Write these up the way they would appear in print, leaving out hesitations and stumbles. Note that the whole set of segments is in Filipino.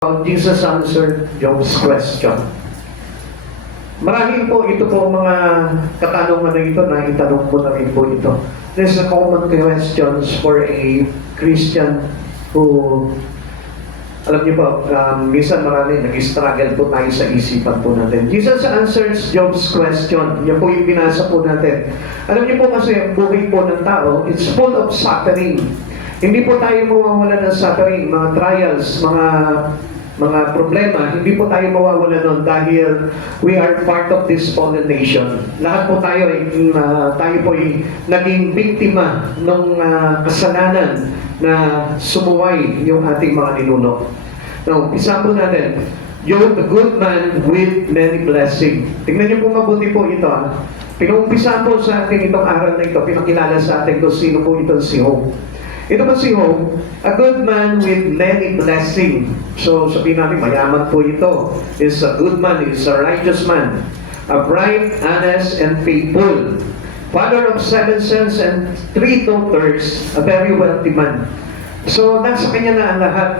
Jesus answered Job's question. Marahil po ito po mga katanungan na ito na itanong po na rin po ito. There's a common questions for a Christian who, alam niyo po, minsan marami nag-struggle po tayo sa isipan po natin. Jesus answers Job's question. Yan po yung binasa po natin. Alam niyo po kasi ang buhay po ng tao, it's full of suffering. Hindi po tayo mawawala ng suffering, mga trials, mga problema, hindi po tayo mawawala nun dahil we are part of this fallen nation. Lahat po tayo po ay naging biktima ng kasalanan na sumuway yung ating mga ninuno. Now, isa po natin, Job, the good man with many blessings. Tingnan niyo po mabuti po ito. Pinumpisa po sa atin itong aral na ito, pinakilala sa atin kung sino po ito si Job. Ito po si Job, a good man with many blessings. So sabihin natin, mayaman po ito. Is a good man, is a righteous man. A bright, honest, and faithful. Father of 7 sons and 3 daughters, a very wealthy man. So nasa kanya na ang lahat.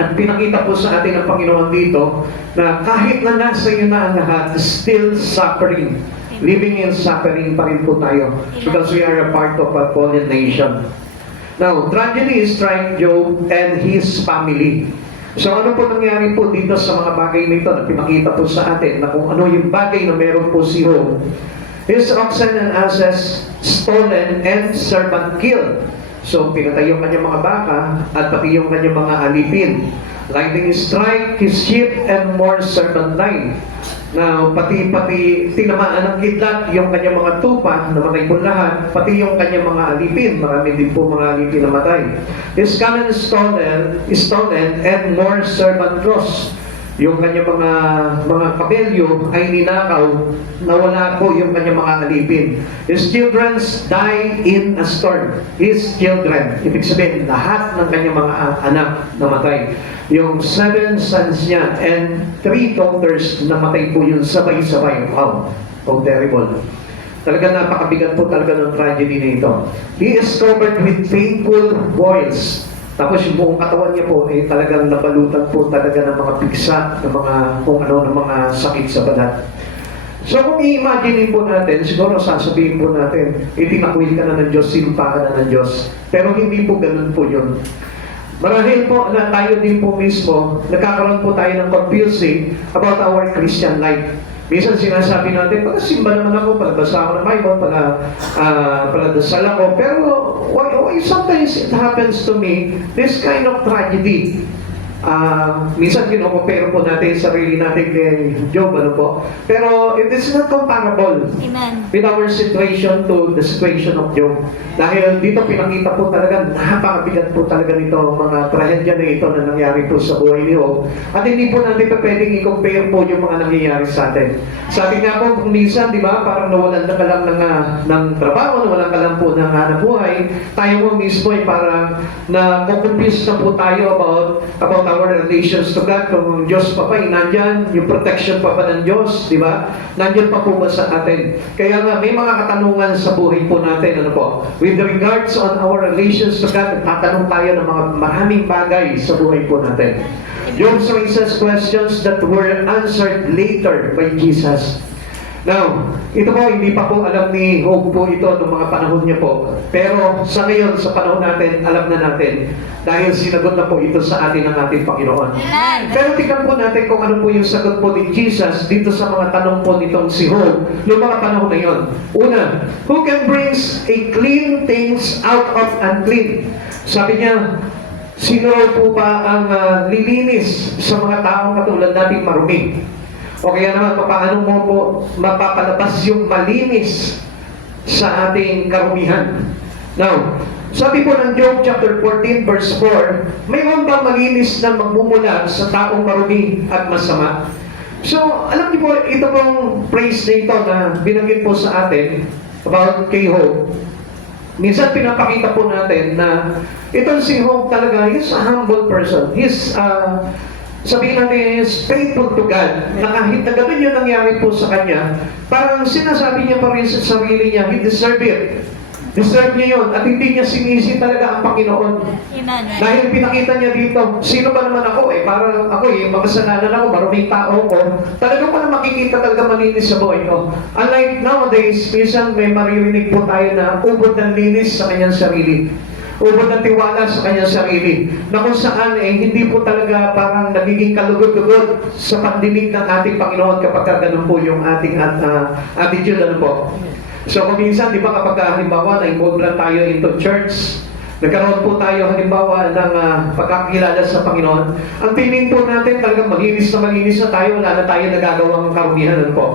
At pinakita po sa atin ng Panginoon dito na kahit na nasa iyo na ang lahat, still suffering. Living in suffering pa rin po tayo. Because we are a part of a fallen nation. Now, tragedy struck Job and his family. So ano po nangyari po dito sa mga bagay nito na pinakita po sa atin na kung ano yung bagay na meron po si Job. His oxen and asses stolen and servant killed. So pinatay yung kanyang mga baka at pati yung kanyang mga alipin. Lightning strike his sheep and more servant died. Now, pati tinamaan ng kidlat yung kanyang mga tupa, namatay po lahat, pati yung kanyang mga alipin, marami din po mga alipin namatay. His camel stolen and more servant lost. Yung kanyang mga kabelyo ay ninakaw, nawala po yung kanyang mga alipin. His children die in a storm. His children, ibig sabihin, lahat ng kanyang mga anak namatay. Yung 7 sons niya and 3 daughters namatay po yung sabay-sabay. Wow, oh terrible. Talaga napakabigat po talaga ng tragedy na ito. He is covered with painful boils. Tapos yung buong katawan niya po ay talagang nabalutan po talaga ng mga pigsa, ng mga kung ano, ng mga sakit sa balat. So kung i-imagine po natin, siguro sasabihin po natin, itinakwil ka na ng Diyos, sinumpa ka na ng Diyos. Pero hindi po ganun po yun. Marahil po na tayo din po mismo, nagkakaroon po tayo ng confusing about our Christian life. Minsan sinasabi natin, pag-simba naman ako, palabasa ako ng Bible, paladasal ako, pero why sometimes it happens to me, this kind of tragedy. Minsan kinocompare po natin sarili natin kay Job, ano po? Pero it is not comparable. Amen. With our situation to the situation of Job. Dahil dito pinakita po talaga, napakabigat po talaga nito mga trahedya na ito na nangyari po sa buhay ni Job. At hindi po natin pa pwedeng i-compare po yung mga nangyayari sa atin. Sabi nga po, kung minsan, di ba, parang nawalan na ka lang ng trabaho, nawalan ka lang po ng hanap buhay, tayo mo mismo ay parang na-confuse na po tayo about our relations to God. Kung Diyos pa pa, nandyan, yung protection pa pa ng Diyos, di ba? Nandyan pa po ba sa atin? Kaya nga, may mga katanungan sa buhay po natin, ano po? With regards on our relations to God, tatanong tayo ng mga maraming bagay sa buhay po natin. Job raises questions that were answered later by Jesus. Now, ito po, hindi pa po alam ni Job po ito noong mga panahon niya po. Pero sa ngayon, sa panahon natin, alam na natin. Dahil sinagot na po ito sa atin ng ating Panginoon. Amen. Pero tingnan po natin kung ano po yung sagot po ni Jesus dito sa mga tanong po nitong si Job noong mga panahon na yon. Una, who can bring a clean things out of unclean? Sabi niya, sino po ba ang lilinis sa mga taong katulad nating marumi? O kaya naman, paano mo po mapapalabas yung malinis sa ating karumihan? Now, sabi po ng Job chapter 14 verse 4, mayroon bang malinis na magmumula sa taong marumi at masama? So, alam niyo po, ito pong phrase na ito na binanggit po sa atin about kay Job. Minsan pinapakita po natin na itong si Job talaga, he's a humble person. He's sabihin natin is faithful to God, na kahit na gano'n yung nangyari po sa kanya, parang sinasabi niya pa rin sa sarili niya, he deserved it. Deserve niya yun. At hindi niya sinisi talaga ang Panginoon. Amen. Dahil pinakita niya dito, sino ba naman ako eh? Parang ako eh, makasalanan ako, maruming tao ko. Talagang pala makikita talaga malinis sa buhay ko. Unlike nowadays, minsan may maririnig po tayo na ubod ng linis sa kanyang sarili. Ubod ng tiwala sa kanyang sarili. Na kung saan eh, hindi po talaga parang nagiging kalugod-lugod sa pandinig ng ating Panginoon kapag ganun po yung ating attitude. Ano po? So kung minsan, di ba kapag halimbawa na-involve lang tayo into church, nagkaroon po tayo halimbawa ng pagkakilala sa Panginoon, ang tingin po natin talagang malinis na tayo, wala na tayo nagagawang karumihan. Ano po?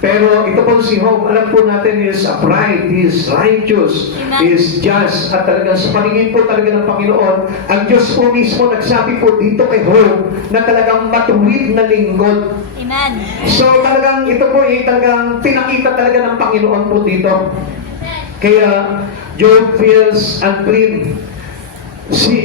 Pero ito po si Job, alam po natin is upright, is righteous, is just, at talagang sa paningin po talaga ng Panginoon, ang Diyos po mismo nagsabi po dito kay Job na talagang matuwid na lingkod. Amen. So talagang ito po eh, talagang pinakita talaga ng Panginoon po dito. Kaya Job feels unclean.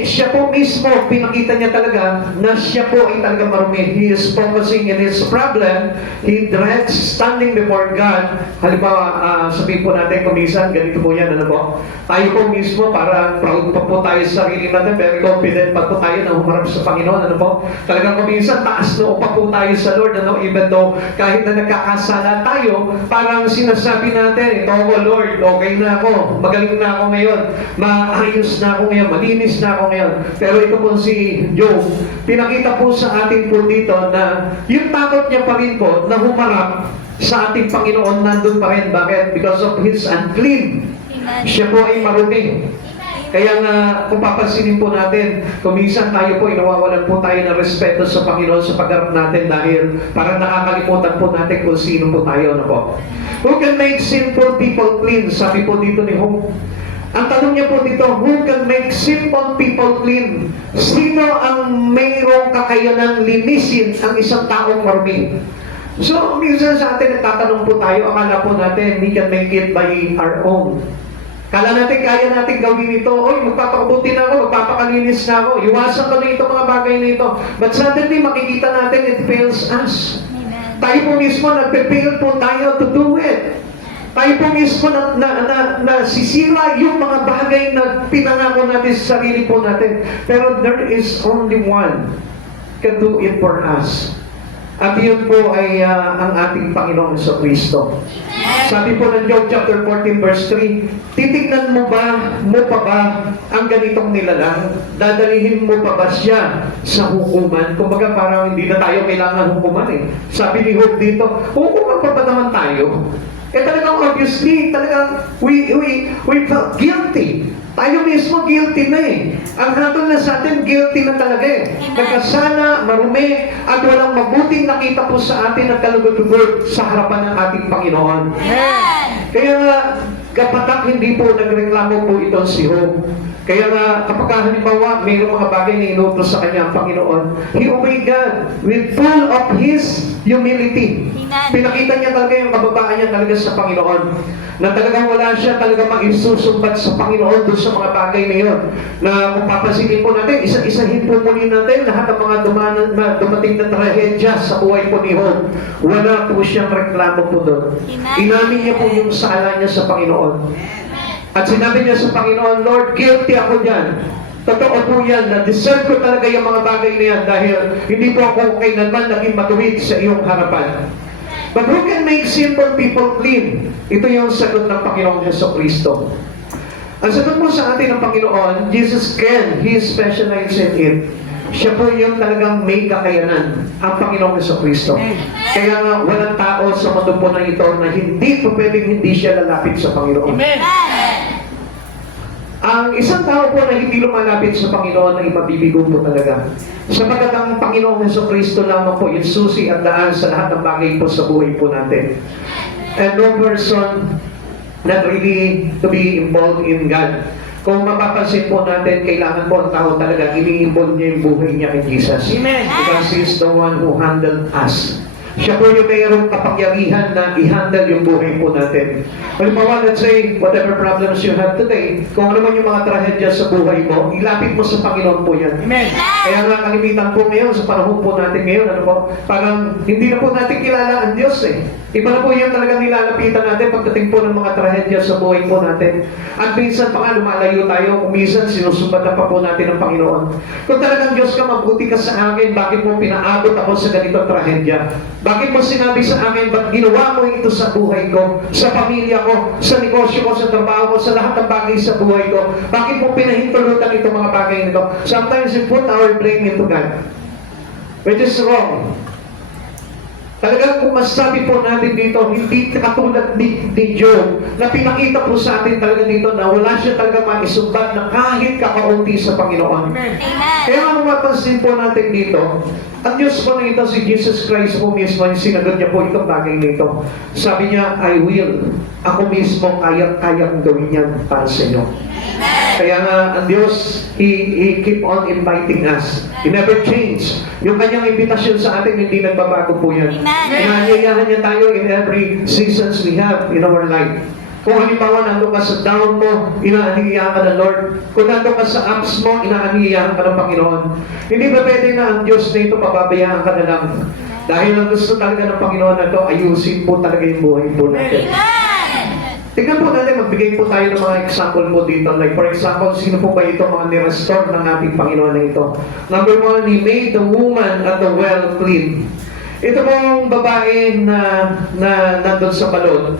Siya po mismo, pinakita niya talaga na siya po ay talaga marumi. He is focusing in his problem. He dreads standing before God. Halimbawa, sabihin po natin kung minsan, ganito po yan, ano po? Tayo po mismo, parang proud pa po tayo sa sarili natin, very confident pa po tayo na humarap sa Panginoon, ano po? Talagang kung minsan, taas na pa po tayo sa Lord, ano? Even though, kahit na nagkakasala tayo, parang sinasabi natin, ito ako, Lord, okay na ako, magaling na ako ngayon, maayos na ako ngayon, malinis na ako ngayon. Pero ito po si Job, pinakita po sa atin po dito na yung takot niya pa rin po na humarap sa ating Panginoon nandun pa rin. Bakit? Because of his unclean. Amen. Siya po ay marumi. Kaya nga, kung papansinin po natin, kung minsan tayo po, inawawalan po tayo ng respeto sa Panginoon sa pagharap natin dahil parang nakakalimutan po natin kung sino po tayo. Ano po? Who can make sinful people clean? Sabi po dito ni Job. Ang tanong niya po dito, who can make simple people clean? Sino ang mayroong kakayanan linisin ang isang taong marumi? So, minsan sa atin, nagtatanong po tayo, akala po natin, we can make it by our own. Kala natin, kaya natin gawin ito. Oy, magpapakabuti na ako, magpapakalinis na ako. Iwasan ko na ito, mga bagay na ito. But suddenly, makikita natin, it fails us. Amen. Tayo po mismo, nagpe-fail po tayo to do it. Tayo po mismo nasisira yung mga bagay na pinangako natin sa sarili po natin. Pero there is only one can do it for us. At yun po ay ang ating Panginoong Jesucristo. Sabi po ng Job chapter 14 verse 3, titignan mo pa ba ang ganitong nilalang? Dadalihin mo pa ba siya sa hukuman? Kumbaga parang hindi na tayo kailangan hukuman eh. Sabi ni Job dito, hukuman pa ba naman tayo? Eh talagang obviously, talagang we felt guilty. Tayo mismo guilty na eh. Ang hatol na sa atin, guilty na talaga eh. Nagkasala, marumi, at walang mabuting nakita po sa atin at kalugod-lugod sa harapan ng ating Panginoon. Amen. Kaya nga, kapatak hindi po nagreklamo po ito si Job. Kaya nga, kapag halimbawa, mayroong mga bagay na inutos sa kanya ang Panginoon, he obeyed God with full of his humility. Amen. Pinakita niya talaga yung kababaan niya talaga sa Panginoon. Na talagang wala siya talaga mag-isusumbat sa Panginoon doon sa mga bagay na yun. Na kung papansinin po natin, isa-isahin po muli natin lahat ng mga dumating na trahedya sa buhay po ni Job. Wala po siyang reklamo po doon. Inamin niya po yung sala niya sa Panginoon. At sinabi niya sa Panginoon, Lord, guilty ako dyan. Totoo po yan, na deserve ko talaga yung mga bagay na yan dahil hindi po ako kailanman naging matuwid sa iyong harapan. But who can make simple people clean? Ito yung sagot ng Panginoong Jesucristo. Ang sagot mo sa atin ng Panginoon, Jesus can. He specializes in it. Siya po yung talagang may kakayanan, ang Panginoong Jesucristo. Kaya nga, walang tao sa mundo po na ito na hindi po pwedeng hindi siya lalapit sa Panginoon. Amen. Ang isang tao po na hindi lumalapit sa Panginoon ay mabibigo po talaga. Sapagkat ang Panginoong Jesucristo lamang po yung susi at daan sa lahat ng bagay po sa buhay po natin. And no person not really to be involved in God. Kung mapapansin po natin, kailangan po ang tao talaga ini-involve niya yung buhay niya kay Jesus. Amen. Because He is the one who handled us. Siya po yung mayroong kapangyarihan na i-handle yung buhay po natin. Halimbawa, let's say, whatever problems you have today, kung ano man yung mga trahedya sa buhay mo, ilapit mo sa Panginoon po yan. Amen. Kaya nga kalimitan po ngayon, sa panahon po natin ngayon, ano po, parang hindi na po natin kilala ang Diyos eh. Iba na po yung talagang nilalapitan natin pagdating po ng mga trahedya sa buhay po natin. At minsan pa nga lumalayo tayo, kung minsan sinusumbatan pa po natin ang Panginoon. Kung talagang Diyos ka, mabuti ka sa akin, bakit mo pinaabot ako sa ganitong trahedya? Bakit mo sinabi sa akin, ba't ginawa mo ito sa buhay ko, sa pamilya ko, sa negosyo ko, sa trabaho ko, sa lahat ng bagay sa buhay ko? Bakit mo pinahintulutan itong mga bagay nito? Sometimes we put our blame into God, which is wrong. Talagang kung masabi po natin dito, hindi katulad ni Job, na pinakita po sa atin talaga dito na wala siya talaga maisumbat na kahit kakaunti sa Panginoon. Amen. Kaya kung mapansin po natin dito, ang Diyos po na ito, si Jesus Christ po mismo, yung sinagot niya po itong bagay nito. Sabi niya, I will. Ako mismo, kayang gawin yan para sa inyo. Kaya nga, ang Diyos, He keep on inviting us. He never change. Yung kanyang invitasyon sa atin, hindi nagbabago po yan. Inaanyayahan niya tayo in every seasons we have in our life. Kung halimbawa, nandun ka sa down mo, inaanyayahan ka ng Lord. Kung nandun ka sa ups mo, inaanyayahan ka ng Panginoon. Hindi ba pwede na ang Diyos na ito, pababayaan ka na lang? Dahil ang gusto talaga ng Panginoon na ito, ayusin po talaga yung buhay po natin. Tingnan po natin, magbigay po tayo ng mga example po dito. Like for example, sino po ba ito mga ni-restore ng ating Panginoon na ito? Number 1, He made the woman at the well clean. Ito pong babae na nandun sa balon.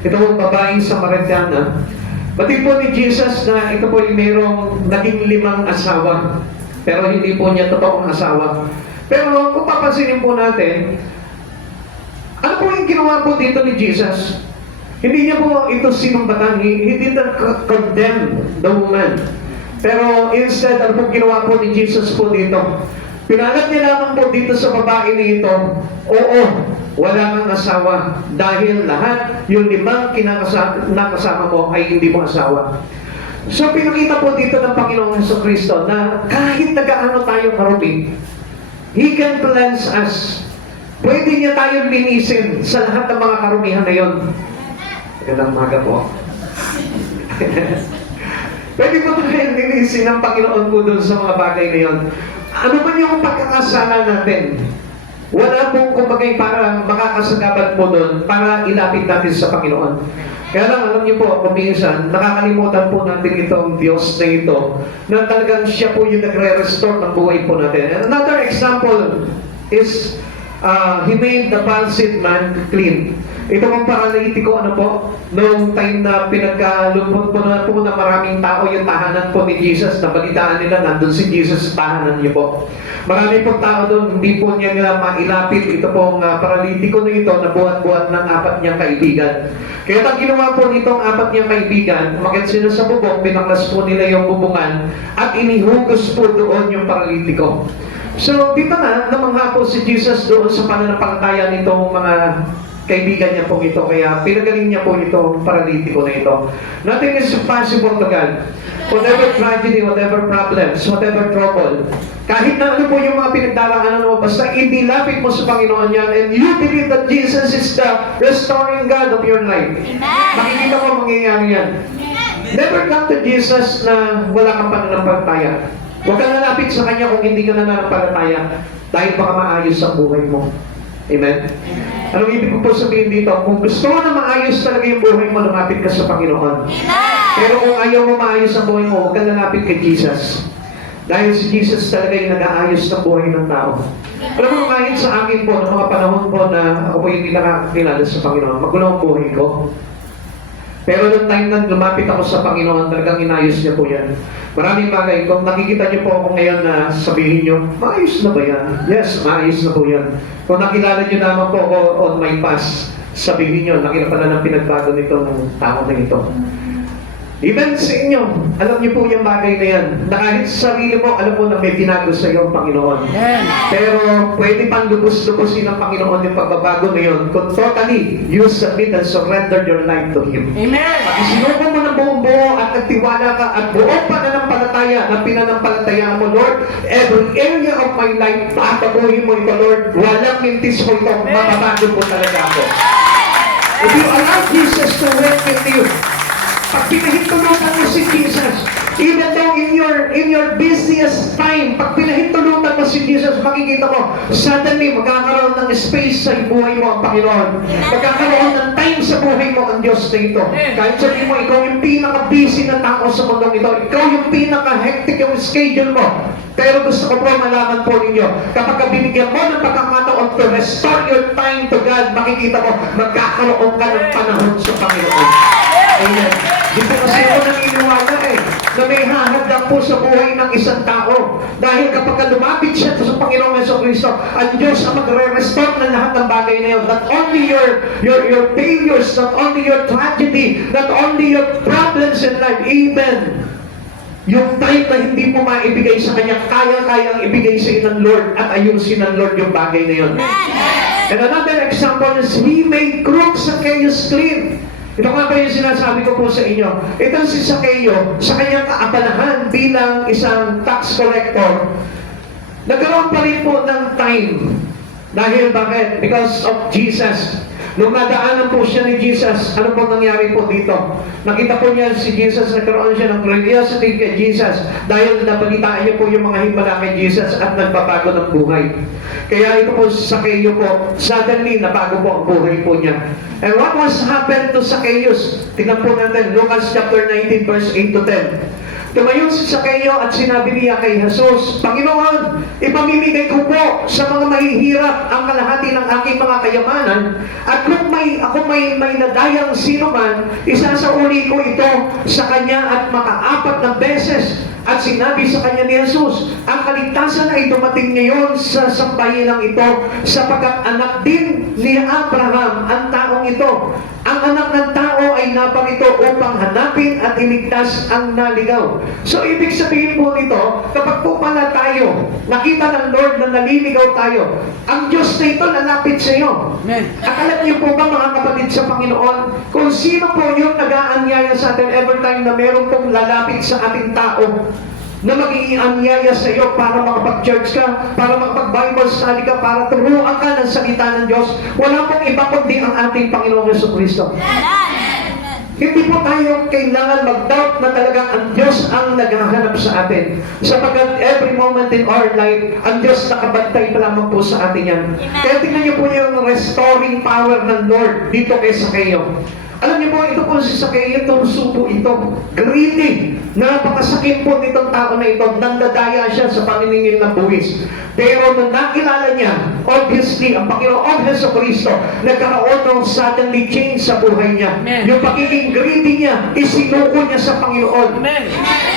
Ito pong babaeng Samaritana. Batid po ni Jesus na ito po yung mayroong naging 5 asawa. Pero hindi po niya totoong asawa. Pero kung papansinin po natin, ano po yung ginawa po dito ni Jesus? Hindi niya po ito sinumbatan. He didn't condemn the woman. Pero instead, ano po ginawa po ni Jesus po dito? Pinalat niya lamang po dito sa babae na ito, oo, wala kang asawa. Dahil lahat, yung 5 nakasama mo ay hindi mo asawa. So pinakita po dito ng Panginoong Jesucristo na kahit nagaano tayo karumi, He can cleanse us. Pwede niya tayo linisin sa lahat ng mga karumihan na yon. Magandang umaga po. Pwede po tayo linisin ng Panginoon po doon sa mga bagay na yon. Ano ba yung pagkakasala natin? Wala pong kumbagay para makakasagabat mo doon para ilapit natin sa Panginoon. Kaya lang, alam niyo po, kung minsan, nakakalimutan po natin itong Diyos na ito na talagang siya po yung nagre-restore ng buhay po natin. And another example is He made the palsied man clean. Ito pong paralitiko, ano po, noong time na pinagkalupot po na maraming tao yung tahanan po ni Jesus, na balitaan nila, nandun si Jesus sa tahanan niyo po. Marami pong tao doon, hindi po niya nila mailapit ito pong paralitiko na ito na buhat-buhat ng 4 niyang kaibigan. Kaya ang ginawa po nitong 4 niyang kaibigan, umakyat sila sa bubong, pinaklas po nila yung bubungan, at inihugos po doon yung paralitiko. So, dito na, namangha po si Jesus doon sa pananampalataya nitong mga kaibigan niya po ito, kaya pinagaling niya po itong paralitiko na ito. Nothing is impossible to God. Whatever tragedy, whatever problems, whatever trouble, kahit na ano po yung mga pinagdaraanan mo, basta inilapit mo sa Panginoon yan, and you believe that Jesus is the restoring God of your life. Makikita mo mangyayari yan. Never come to Jesus na wala kang pananampalataya. Huwag kang lalapit sa Kanya kung hindi ka nananampalataya, dahil baka maayos ang buhay mo. Amen? Anong ibig ko po sabihin dito? Kung gusto mo na maayos talaga yung buhay mo, lumapit ka sa Panginoon. Pero kung ayaw mo maayos ang buhay mo, huwag kang lalapit kay Jesus. Dahil si Jesus talaga yung nag-aayos ng buhay ng tao. Alam mo, kahit sa akin po, ng mga panahon po na ako po hindi nakakilala sa Panginoon, magulo ang buhay ko. Pero noong time na lumapit ako sa Panginoon, talagang inayos niya po yan. Maraming bagay. Kung nakikita niyo po ako ngayon na sabihin niyo, maayos na ba yan? Yes, maayos na po yan. Kung nakilala niyo naman po ako on my past, sabihin niyo, nakita pala ng pinagbago nito ng tao na ito. Even sa inyo, alam niyo po yung bagay na yan, na kahit sa sarili mo, alam mo na may binago sa iyo ang Panginoon. Pero pwede pang lubos-lubosin ng Panginoon yung pagbabago na yun kung totally you submit and surrender your life to Him. Amen. Pag isinuko mo ng buong buo at nagtiwala ka at buong pananampalataya na pinanampalatayaan mo, Lord, every area of my life, papabuhin mo ito, Lord, walang mintis mo ito, mababago po talaga ako. If you allow Jesus to work with you, pag pinahintulutan mo si Jesus, Even though in your busiest time, pag pinahintulutan mo si Jesus, makikita mo, suddenly magkakaroon ng space sa buhay mo ang Panginoon. Magkakaroon ng time sa buhay mo ang Diyos na ito. Kahit sabihin mo, ikaw yung pinaka-busy na tao sa mundong ito. Ikaw yung pinaka-hectic yung schedule mo. Pero gusto ko po malaman po ninyo, kapag binigyan mo ng pagkakataon to restore your time to God, makikita mo, magkakaroon ka ng panahon sa Panginoon. Amen. Di po kasi ako naniniwala na may hahagdan po sa buhay ng isang tao. Dahil kapag lumapit siya sa Panginoong Jesucristo, ang Diyos ang magre-restore ng lahat ng bagay na yun. Not only your failures, not only your tragedy, not only your problems in life, even yung time na hindi mo maibigay sa Kanya, kaya-kayang ibigay sa iyo ng Lord at ayusin ng Lord yung bagay na yun. And another example is, He made crooks and chaos clean. Ito nga ba yung sinasabi ko po sa inyo? Itong si Zaccheo, sa kanyang kaabalahan bilang isang tax collector, nagkaroon pa rin po ng time. Dahil bakit? Because of Jesus. Nung nadaanan po siya ni Jesus, ano po nangyari po dito? Nakita po niya si Jesus, nagkaroon siya ng curiosity kay Jesus dahil nabalitaan niya po yung mga himala kay Jesus at nagbabago ng buhay. Kaya ito po sa Zaccheo po, suddenly nabago po ang buhay po niya. And what was happened to Zacchaeus? Tingnan po natin, Lucas chapter 19 verse 8 to 10. Tumayo si Zaccheo at sinabi niya kay Jesus, Panginoon, ipamimigay ko po sa mga mahihirap ang kalahati ng aking mga kayamanan, at kung ako may nadayang sino man, isasauli ko ito sa kanya at makaapat na beses. At sinabi sa kanya ni Jesus, ang kaligtasan ay dumating ngayon sa sambahinang ito, sapagkat anak din ni Abraham ang taong ito. Ang anak ng tao ay naparito upang hanapin at iligtas ang naligaw. So, ibig sabihin po nito, kapag po pala tayo, nakita ng Lord na naliligaw tayo, ang Diyos na ito lalapit sa iyo. At alam niyo po ba mga kapatid sa Panginoon, kung sino po yung nag-aanyaya sa atin every time na meron pong lalapit sa ating tao, na magiging anyaya sa iyo para makapag-church ka, para makapag-Bible study ka, para turuan ka ng salita ng Diyos. Wala pong iba kundi ang ating Panginoong Jesucristo. Hindi po tayo kailangan mag-doubt na talagang ang Diyos ang naghahanap sa atin. Sapagkat every moment in our life, ang Diyos nakabantay pa lamang po sa atin yan. Kaya tingnan niyo po yung restoring power ng Lord dito kay Zaccheo. Alam niyo po, ito po si Zaccheo, itong supo ito, greedy. Napakasakit po nitong tao na ito, nandadaya siya sa paniningil ng buwis. Pero nung nakilala niya, obviously, ang Panginoon Jesucristo, nagkaroon ng suddenly change sa buhay niya. Amen. Yung pagiging greedy niya, isinuko niya sa Panginoon. Amen.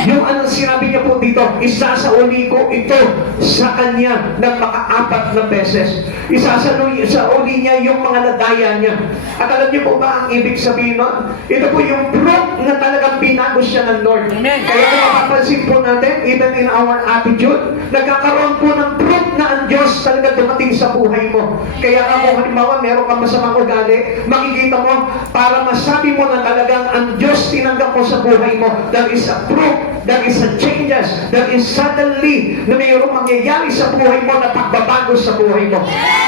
Yung anong sinabi niya po dito, isasauli ko ito sa kanya ng makaapat na beses. Isasauli niya yung mga nadaya niya. At alam niyo po ba ang ibig sabihin nun? Ito po yung proof na talagang binago siya ng Lord. Amen. Kaya kung mapapansin po natin, even in our attitude, nagkakaroon po ng proof na ang Diyos talaga dumating sa buhay mo. Kaya kung halimbawa meron kang masamang ugali, makikita mo, para masabi mo na talagang ang Diyos tinanggap mo sa buhay mo, there is a proof, there is a changes, there is suddenly na mayroong mangyayari sa buhay mo na pagbabago sa buhay mo.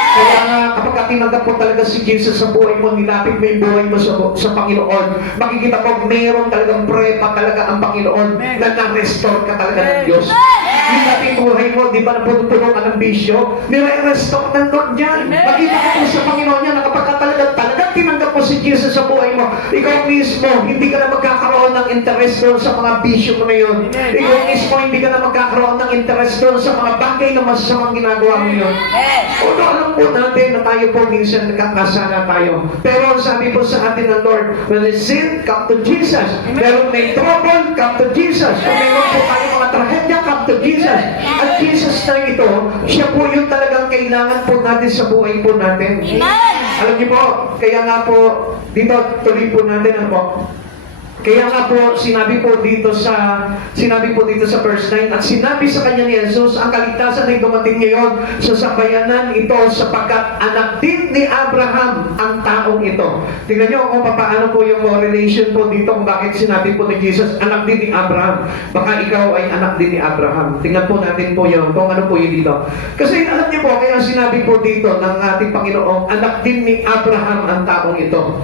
Kaya kapag tinanggap mo talaga si Jesus sa buhay mo, nilapit mo yung buhay mo sa Panginoon, makikita ko mayroong talagang prepa talaga ang Panginoon na na-restore ka talaga ng Diyos. Yung dating buhay mo, di ba napuno ka ng bisyo? Nire-restore ng Lord dyan. Makita ka po sa Panginoon niya na kapag talagang tinanggap mo si Jesus sa buhay mo, ikaw mismo, hindi ka na magkakaroon ng interest doon sa mga bisyo mo na yun. Ikaw mismo, hindi ka na magkakaroon ng interest doon sa mga bagay na masasamang ginagawa mo yun. Although alam po natin na tayo po minsan nagkakasala tayo. Pero sabi po sa atin ng Lord, when we sin, come to Jesus. Meron may trouble, come to Jesus. Kung meron po tayo mga trahedya, come to Jesus. At Jesus na ito, siya po yung talagang kailangan po natin sa buhay po natin. Alam niyo po, kaya nga po, dito tuloy po natin, ano po, kaya nga po, sinabi po dito sa verse 9, at sinabi sa kanya ni Jesus, ang kaligtasan ay dumating ngayon sa sambayanan ito sapagkat anak din ni Abraham ang taong ito. Tingnan niyo kung paano po yung relation po dito kung bakit sinabi po ni Jesus, anak din ni Abraham. Baka ikaw ay anak din ni Abraham. Tingnan po natin po yun, kung ano po yun dito. Kasi alam niyo po, kaya sinabi po dito ng ating Panginoon, anak din ni Abraham ang taong ito.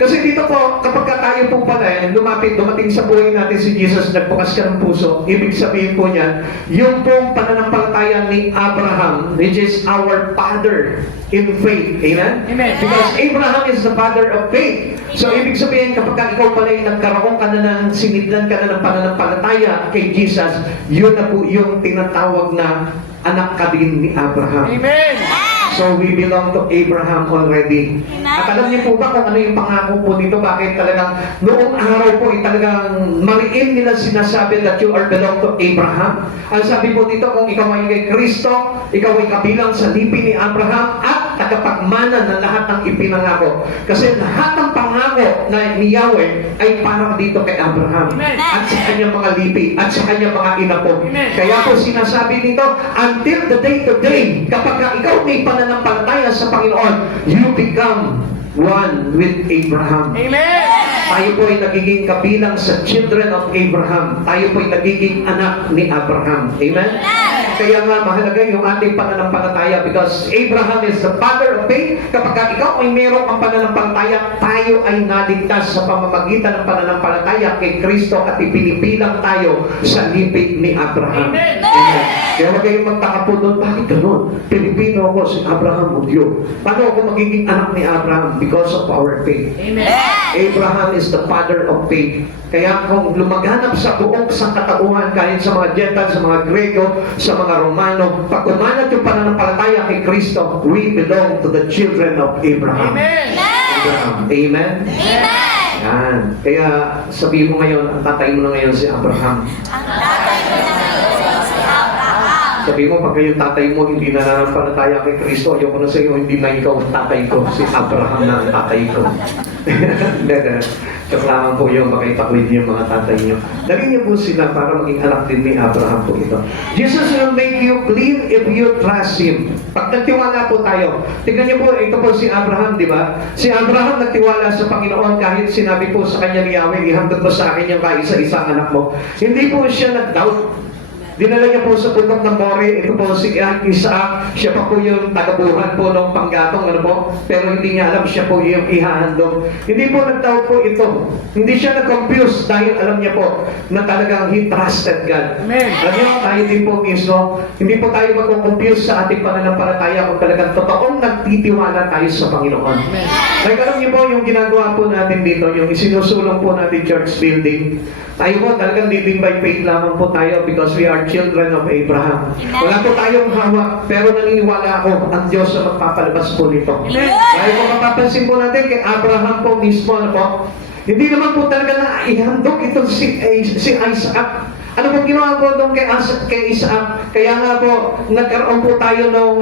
Kasi dito po, kapag tayo po pala, dumating sa buhay natin si Jesus, nagbukas ka ng puso, ibig sabihin po niyan, yung pong pananampalataya ni Abraham, which is our father in faith. Amen? Amen. Because Abraham is the father of faith. So, ibig sabihin, kapag ikaw pala ay nagkaroon ka na ng sinidlan ka na ng pananampalataya kay Jesus, yun na po yung tinatawag na anak ka din ni Abraham. Amen. So we belong to Abraham already. At alam niyo po ba kung ano yung pangako po dito? Bakit talagang noong araw po ay talagang mariin nila sinasabi that you are belong to Abraham? Ang sabi po dito, kung ikaw ay kay Kristo, ikaw ay kabilang sa lipi ni Abraham at tagapagmana ng lahat ng ipinangako. Kasi lahat ng pangako na ni Yahweh ay parang dito kay Abraham. Amen. At sa kanyang mga lipi at sa kanyang mga inapo. Amen. Kaya po sinasabi dito, until the day to day, kapag ikaw may pananampalataya sa Panginoon, you become one with Abraham. Amen. Tayo po ay nagiging kabilang sa children of Abraham. Tayo po ay nagiging anak ni Abraham. Amen? Kaya nga mahalaga yung ating pananampalataya because Abraham is the father of faith. Kapag ikaw ay meron kang pananampalataya, tayo ay naligtas sa pamamagitan ng pananampalataya kay Kristo at ipinipilang tayo sa lipi ni Abraham. Amen. Amen. Kaya huwag kayong magtaka po doon, bakit ganun? Pilipino ako, si Abraham Udyo. Paano ako magiging anak ni Abraham? Because of our faith. Amen. Abraham is the father of faith. Kaya kung lumaganap sa buong sangkatauhan, kahit sa mga Gentiles, sa mga Grego, sa mga Romano, pag umanat yung pananampalataya kay Kristo, we belong to the children of Abraham. Amen. Abraham. Amen? Amen. Yan. Kaya sabihin mo ngayon, ang tatay mo na ngayon si Abraham. Ang tatay mo na ngayon si Abraham. Sabi mo, pag yung tatay mo hindi nananampalataya kay Kristo, ayoko na sa iyo, hindi na ikaw ang tatay ko, si Abraham na ang tatay ko. Hindi. Joke lamang po yung makaitakwid niyo yung mga tatay niyo. Dali niyo po sila para maging anak din ni Abraham po ito. Jesus will make you clean if you trust Him. Pag nagtiwala po tayo, tingnan niyo po, ito po si Abraham, di ba? Si Abraham nagtiwala sa Panginoon kahit sinabi po sa kanya ni Yahweh, ihandog mo sa akin yung kaisa-isang anak mo. Hindi po siya nag-doubt. Dinala niya po sa bundok ng More, ito po si Isaac, siya pa po yung tagabuhan po ng panggatong, ano po, pero hindi niya alam siya po yung ihahandog. Hindi po nag-doubt po ito. Hindi siya nag-confuse dahil alam niya po na talagang he trusted God. Amen. Alam niyo, tayo din po mismo, hindi po tayo mag-confuse sa ating pananampalataya kung talagang totoong nagtitiwala tayo sa Panginoon. Amen. Like, alam niyo po, yung ginagawa po natin dito, yung isinusulong po natin church building, tayo po talagang living by faith lamang po tayo because we are children of Abraham. Wala po tayong hawak, pero naniniwala ako ang Diyos na magpapalabas po nito. Amen. Dahil kung mapapansin po natin kay Abraham po mismo, ano po, hindi naman po talaga na ihandog ito si Isaac. Ano pong ginawa po doon kay Isaac? Kaya nga po, nagkaroon po tayo ng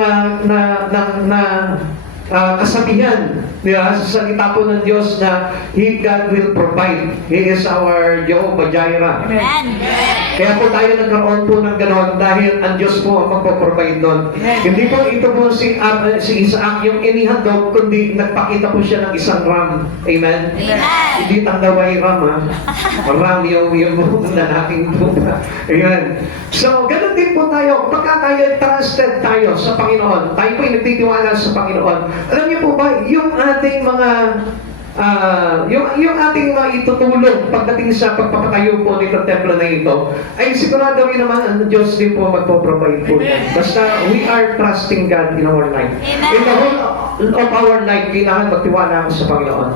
kasabihan, di ba? Sa salita po ng Diyos na God will provide. He is our Jehovah Jireh. Amen. Kaya po tayo nagkaroon po ng ganoon dahil ang Diyos po ang magpo-provide doon. Hindi po ito po si Isaac yung inihandog, kundi nagpakita po siya ng isang ram. Amen? Amen. Hindi tandaway ram, ha? Ram yung lalaking po. Amen. So, ganun din po tayo. Pagka tayo trusted tayo sa Panginoon, tayo po ay nagtitiwala sa Panginoon. Alam niyo po ba, yung ating mga yung ating maitutulong pagdating sa pagpapatayo po nitong templo na ito, ay sigurado rin naman ang Diyos din po magpo-provide po. Basta we are trusting God in our life. Amen. In the whole of our life, kailangan magtiwala ako sa Panginoon.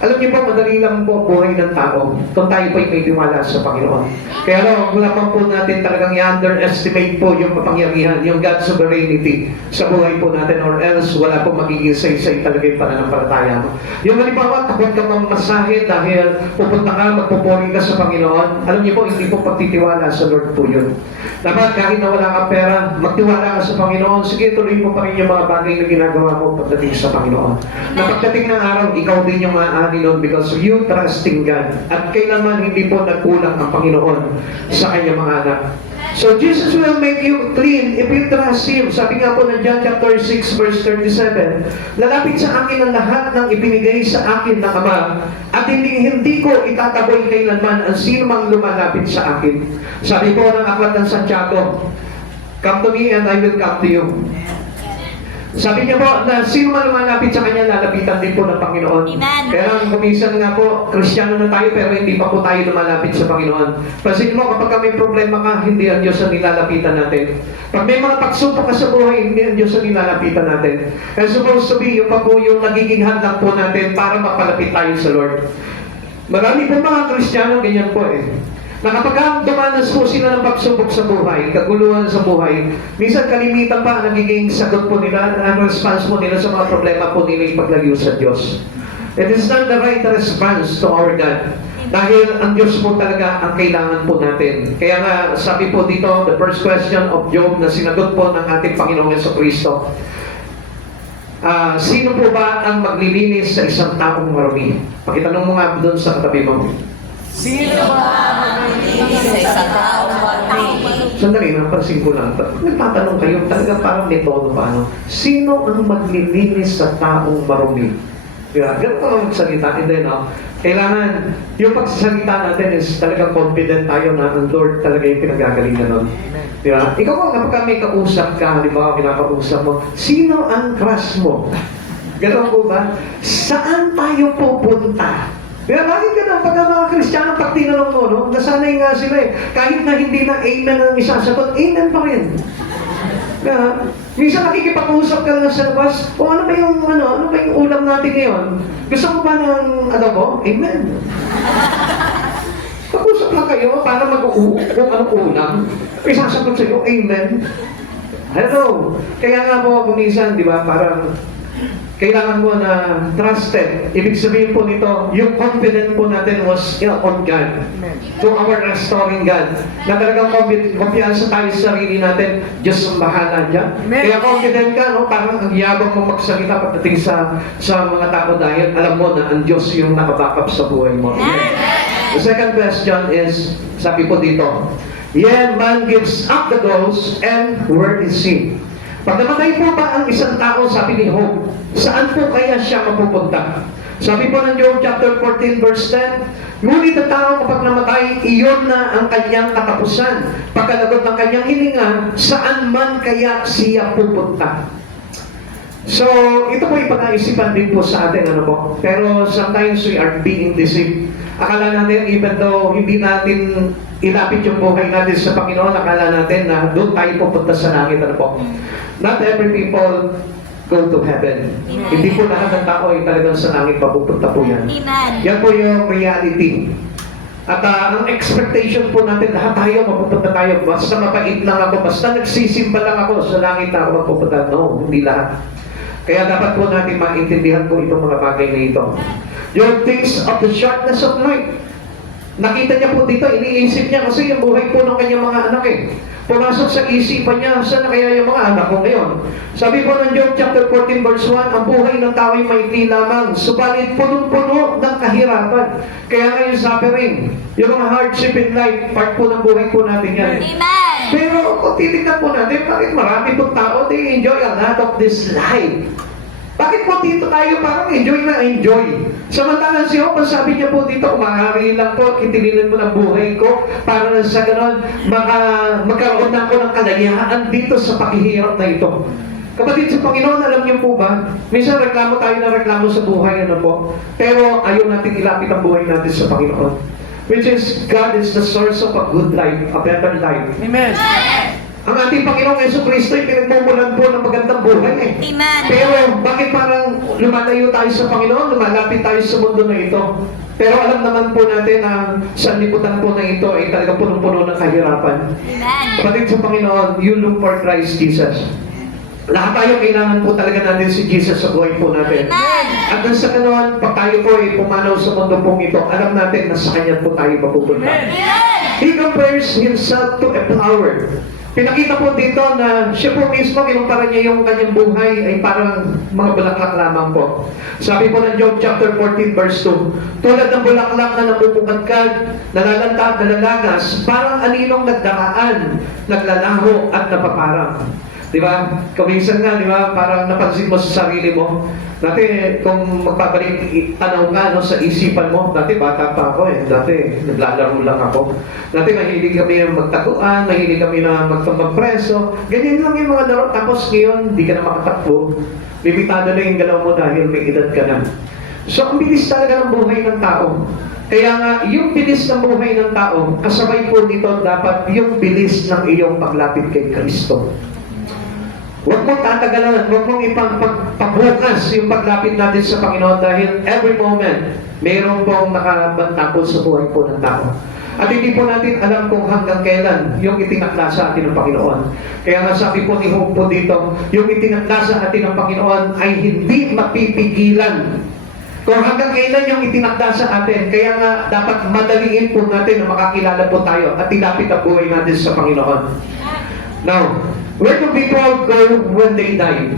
Alam niyo po, madali lang po buhay ng tao kung tayo po ay may tiwala sa Panginoon. Kaya wala pa po natin talagang i-underestimate po yung kapangyarihan, yung God's sovereignty sa buhay po natin, or else wala po magiging saysay talaga yung pananampalataya mo. Yung halimbawa, takot ka mamasahe dahil pupunta ka, magpupuri ka sa Panginoon. Alam niyo po, hindi po pagtitiwala sa Lord po yun. Dapat kahit na wala kang pera, magtiwala ka sa Panginoon. Sige, tuloy mo pa rin yung mga bagay na ginagawa mo pagdating sa Panginoon. Na pagdating ng araw, ikaw din yung maaari nun because you trusting God. At kailanman hindi po nagkulang ang Panginoon sa kanyang mga anak. So Jesus will make you clean if you trust Him. Sabi nga po ng John chapter 6 verse 37, lalapit sa akin ang lahat ng ibinigay sa akin ng Ama, at hindi ko itataboy kailanman ang sino mang lumalapit sa akin. Sabi po ng aklat ng Santiago, come to me and I will come to you. Sabi niya po na sino man lumalapit sa Kanya, lalapitan din po ng Panginoon. Amen. Kaya kuminsan nga po, Kristiyano na tayo pero hindi pa po tayo lumalapit sa Panginoon. Pansin mo, kapag may problema ka, hindi ang Diyos ang nilalapitan natin. Pag may mga pagsubok ka sa buhay, hindi ang Diyos ang nilalapitan natin. And supposed to be, yung pa po yung nagiging handang po natin para mapalapit tayo sa Lord. Marami po mga Kristiyano, ganyan po eh. Na kapag dumanas po sila ng pagsubok sa buhay, kaguluhan sa buhay, minsan kalimitan pa ang nagiging sagot po nila, ang response po nila sa mga problema po nila yung paglayo sa Diyos. It is not the right response to our God. Dahil ang Diyos po talaga ang kailangan po natin. Kaya nga, sabi po dito, the first question of Job na sinagot po ng ating Panginoong Jesucristo, sino po ba ang maglilinis sa isang taong marumi? Pakitanong mo nga doon sa katabi mo. Sino ba maglilinis sa isang taong marumi? Sandali, napansin ko lang. Nagtatanong kayo, talaga parang metodo pa, ano? Sino ang maglilinis sa taong marumi? Kaya, ganun ka lang magsalita. And then, kailangan, yung pagsasalita natin is talagang confident tayo na ang Lord talaga yung pinagagalingan nun. Di ba? Ikaw ko, kapag may kausap ka, di ba, kinakausap mo, sino ang crush mo? Ganun po ba? Saan tayo pupunta? Kaya bakit ganun? Pag ang mga Kristiyano, pag tinanong mo, no? Nasanay nga sila eh. Kahit na hindi na amen ang isasagot, amen pa rin. Kaya, minsan nakikipag-usap ka lang sa labas, o ano ba yung ulam natin ngayon? Gusto mo ba ng adobo? Amen. Pag-usap lang kayo para kung anong ulam, isasagot sa'yo, amen. Hello. Kaya nga po, kuminsan, di ba, parang kailangan mo na trusted. Ibig sabihin po nito, yung confident po natin was on God. To our restoring God. Na talagang kumpiyansa tayo sa sarili natin, Diyos ang bahala dyan. Kaya confident ka, no? Parang ang yabang mo magsalita pagdating sa mga tao dahil alam mo na ang Diyos yung nakabackup sa buhay mo. The second question is, sabi po dito, yeah, man gives up the ghost, and where is he? Pag namatay po ba ang isang tao, sabi ni Job, saan po kaya siya mapupunta? Sabi po ng Job chapter 14 verse 10, ngunit ang tao kapag namatay, iyon na ang kanyang katapusan. Pagkalagot ng kanyang hininga, saan man kaya siya pupunta? So, ito po ipag-aisipan din po sa atin, ano po. Pero sometimes we are being deceived. Akala natin, even though hindi natin ilapit yung buhay natin sa Panginoon, akala natin na doon tayo pupunta sa langit, ano po. Not every people go to heaven. Amen. Hindi po lahat ng tao ay talagang sa langit papupunta po yan. Amen. Yan po yung reality. At ang expectation po natin, lahat tayo mapupunta tayo. Basta mapait lang ako, basta nagsisimba lang ako, sa langit na ako mapupunta. No, hindi lahat. Kaya dapat po natin maintindihan po itong mga bagay na ito. Yung things of the shortness of life. Nakita niya po dito, iniisip niya kasi yung buhay po ng kanyang mga anak eh. Pumasok sa isipan niya, saan na kaya yung mga anak ko ngayon? Sabi po ng Job chapter 14 verse 1, ang buhay ng tao ay maikli lamang, subalit punong-puno ng kahirapan. Kaya ngayon suffering, yung mga hardship in life, part po ng buhay po natin yan. Amen. Pero kung titignan po natin, bakit marami pong tao, they enjoy a lot of this life. Bakit po dito tayo parang enjoy na enjoy? Samantalang si Job, sabi niya po dito, umahari lang po, kitilinan mo ng buhay ko para na sa ganon, magkaroon na ako ng kalayaan dito sa pakihirap na ito. Kapatid sa Panginoon, alam niyo po ba, minsan reklamo tayo na reklamo sa buhay, ano po, pero ayaw natin ilapit ang buhay natin sa Panginoon. Which is, God is the source of a good life, a better life. Amen. Ang ating Panginoong Jesucristo ay pinagmumulan po ng magandang buhay eh. Amen. Pero bakit parang lumalayo tayo sa Panginoon, lumalapit tayo sa mundo na ito? Pero alam naman po natin na sa liputan po na ito ay talagang punong-puno ng kahirapan. Amen. Kapatid sa Panginoon, you look for Christ Jesus. Lahat tayo kailangan po talaga natin si Jesus sa buhay po natin. Amen. At sa ganoon, pag tayo po ay pumanaw sa mundo pong ito, alam natin na sa Kanya po tayo mapupunta. Amen. He compares himself to a flower. Pinakita po dito na siya po mismo, kinumpara niya yung kanyang buhay ay parang mga bulaklak lamang po. Sabi po ng Job chapter 14 verse 2, tulad ng bulaklak na napupukadkad, nalalantad, nalalagas, parang aninong nagdaraan, naglalaho at napaparang. Di ba? Kuminsan nga, di ba, parang napansin mo sa sarili mo. Dati, kung magpapalik tanaw ka no, sa isipan mo, dati bata pa ako eh. Dati, naglalaro lang ako. Dati, mahilig kami na magtaguan, mahilig kami na magpreso. Ganyan lang yung mga laro. Tapos ngayon, di ka na makatakbo. Limitado na yung galaw mo dahil may edad ka na. So, ang bilis talaga ng buhay ng tao. Kaya nga, yung bilis ng buhay ng tao, kasabay po nito dapat yung bilis ng iyong paglapit kay Kristo. Huwag mong tatagalan, huwag mong ipagpabukas yung paglapit natin sa Panginoon dahil every moment, mayroon pong nakabanta po sa buhay po ng tao. At hindi po natin alam kung hanggang kailan yung itinakda sa atin ng Panginoon. Kaya nga sabi po ni Job po dito, yung itinakda sa atin ng Panginoon ay hindi mapipigilan. Kung hanggang kailan yung itinakda sa atin, kaya nga dapat madaliin po natin na makakilala po tayo at ilapit ang buhay natin sa Panginoon. Now, where do people go when they die?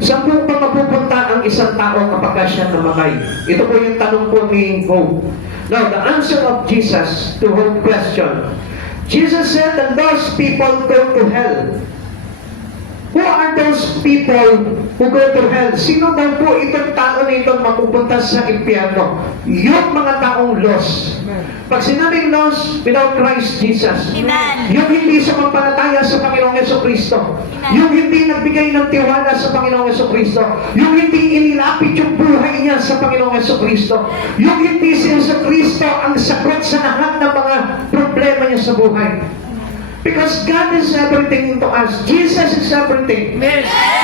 Saan po ba mapupunta ang isang tao kapag siya namatay? Ito po yung tanong po ni Job. Now, the answer of Jesus to Job's question. Jesus said that those people go to hell. Who are those people who go to hell? Sino daw po itong tao na itong mapupunta sa impyerno? Yung mga taong lost. Pag sinabing lost without Christ Jesus, Amen. yung hindi sumampalataya sa Panginoong Jesucristo, yung hindi nagbigay ng tiwala sa Panginoong Jesucristo, yung hindi inilapit yung buhay niya sa Panginoong Jesucristo, yung hindi si Jesucristo ang sagot sa lahat ng mga problema niya sa buhay. Because God is everything into us. Jesus is everything.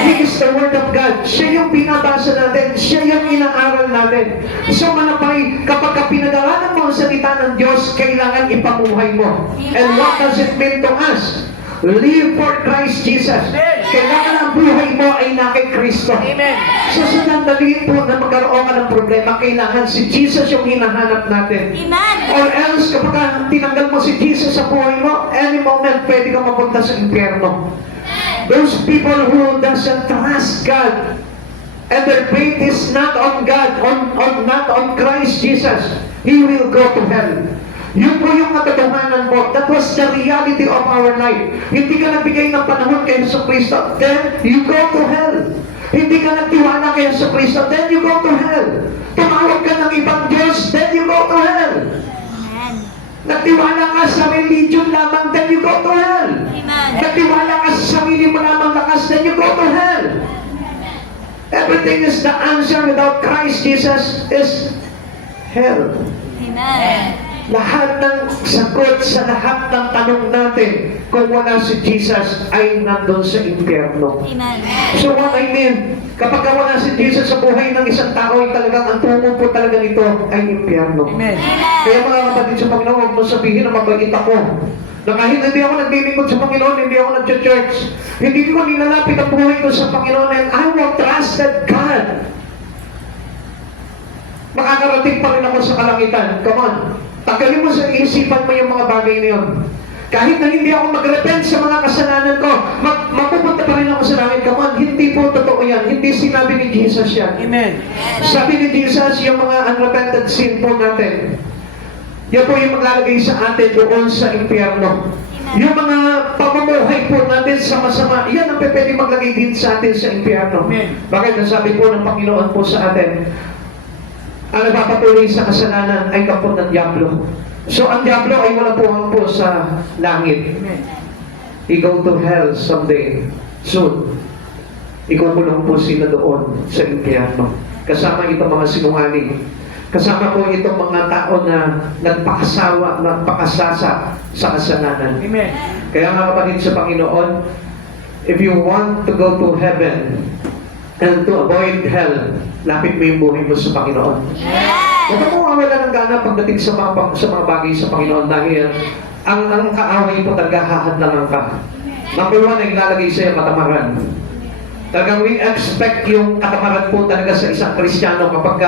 He is the Word of God. Siya yung binabasa natin. Siya yung inaaral natin. So manapay, kapag pinag-aralan mo ang salita ng Diyos, kailangan ipamuhay mo. And what does it mean to us? Live for Christ Jesus. Kailangan ang buhay mo ay na kay Kristo. So sandali po na magkaroon ka ng problema, kailangan si Jesus yung hinahanap natin. Amen. Or else, kapag tinanggal mo si Jesus sa buhay mo, any moment, pwede ka mapunta sa impyerno. Those people who doesn't trust God, and their faith is not on God, not on Christ Jesus, He will go to hell. Yun po yung katotohanan po. That was the reality of our life. Hindi ka nagbigay ng panahon kay Jesucristo, then you go to hell. Hindi ka nagtiwala kay Jesucristo, then you go to hell. Tumawag ka ng ibang Diyos, then you go to hell. Amen. Nagtiwala ka sa religion lamang, then you go to hell. Amen. Nagtiwala ka sa sarili mo lamang lakas, then you go to hell. Everything is the answer without Christ Jesus is hell. Amen. Lahat ng sagot sa lahat ng tanong natin, kung wala si Jesus, ay nandun sa impyerno. Amen. So what I mean, kapag wala si Jesus sa buhay ng isang tao, ay talagang ang tungo po talaga nito ay impyerno. Amen. Kaya mga kapatid sa Panginoon, huwag mo sabihin na mabait ako. Na kahit hindi ako naglilingkod sa Panginoon, hindi ako nag-church, hindi ko nilalapit ang buhay ko sa Panginoon, and I will trust that God. Makakarating pa rin ako sa kalangitan. Come on. Tagalin mo sa isipan mo yung mga bagay na yun. Kahit na hindi ako mag-repent sa mga kasalanan ko, mapupunta pa rin ako sa langit. Come on, hindi po totoo yan. Hindi sinabi ni Jesus yan. Amen. Sabi ni Jesus, yung mga unrepented sin po natin, yan po yung maglalagay sa atin doon sa impyerno. Yung mga pamumuhay po natin sa masama, yan ang pwede maglagay din sa atin sa impyerno. Bakit? Nasabi po ng Panginoon po sa atin, ang nagpapatuloy sa kasalanan ay kapon ng Diablo. So ang Diablo ay wala po sa langit. He go to hell someday, soon. Ikukulong po sila doon sa impyerno. Kasama itong mga sinungaling. Kasama po itong mga tao na nagpakasawa, nagpakasasa sa kasalanan. Amen. Kaya nga kapatid sa Panginoon, if you want to go to heaven and to avoid hell, lapit mo yung buhay mo sa Panginoon. Huwag mo mawala ng gana pagdating sa mga bagay sa Panginoon dahil ang kaaway po talaga hahadlangan ka. Number one, ay ilalagay sa'yo katamaran. Talagang we expect yung katamaran po talaga sa isang Kristiyano kapag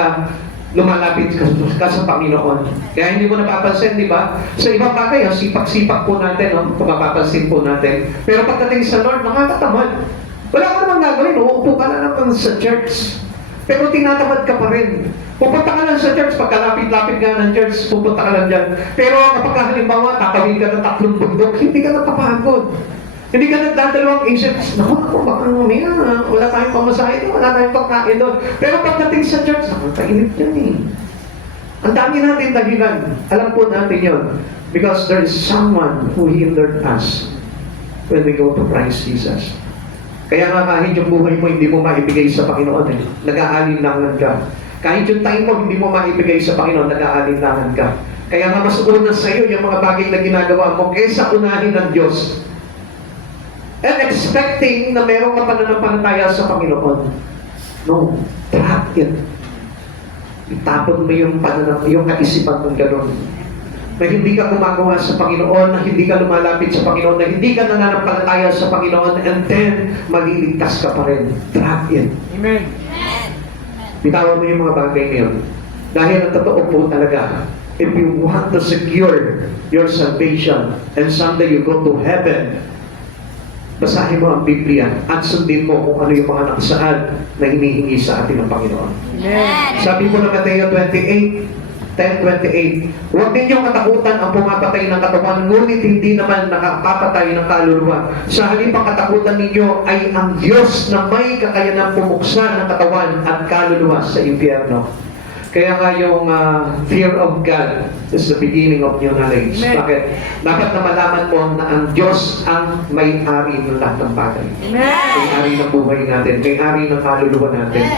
lumalapit ka sa Panginoon. Kaya hindi mo napapansin, di ba? Sa ibang bagay, sipak-sipak po natin, kung mapapansin po natin. Pero pagdating sa Lord, nakakatamad. Wala ka namang gagawin, uupo ka na naman sa church. Pero tinatamad ka pa rin. Pupunta ka lang sa church, pagkalapit-lapit nga ng church, pupunta ka lang dyan. Pero kapag halimbawa, tatawid ka ng 3 bundok, hindi ka napapagod. Hindi ka nagdadalawang isip, naku, baka mamaya, wala tayong pamasahe doon, wala tayong pagkain doon. Pero pagdating sa church, nakakainip yan eh. Ang dami natin dahilan. Alam po natin yun. Because there is someone who hindered us when we go to Christ Jesus. Kaya nga kahit yung buhay mo hindi mo maibigay sa Panginoon eh. Nag-aalinlangan ka. Kahit yung time mo hindi mo maibigay sa Panginoon, nag-aalinlangan ka. Kaya nga mas una sa iyo yung mga bagay na ginagawa mo kaysa unahin ng Diyos. And expecting na meron ka pananampalataya sa Panginoon. No, drop it. Itapon mo yung kaisipan mong gano'n. Na hindi ka gumagawa sa Panginoon, na hindi ka lumalapit sa Panginoon, na hindi ka nananampalataya sa Panginoon, and then maliligtas ka pa rin. Drop it. Amen. Bitawan mo yung mga bagay na yun. Dahil ang totoo po talaga, if you want to secure your salvation and someday you go to heaven, basahin mo ang Biblia at sundin mo kung ano yung mga nakasaad na hinihingi sa atin ng Panginoon. Amen. Sabi po ng Mateo 10:28, huwag ninyong katakutan ang pumapatay ng katawan, ngunit hindi naman nakapapatay ng kaluluwa. Sa halip ang katakutan ninyo ay ang Diyos na may kakayanang pumuksa ng katawan at kaluluwa sa impyerno. Kaya nga yung fear of God is the beginning of new knowledge. Amen. Bakit? Dapat na malaman mo na ang Diyos ang may-ari ng lahat ng bagay. Amen. May-ari ng buhay natin, may-ari ng kaluluwa natin.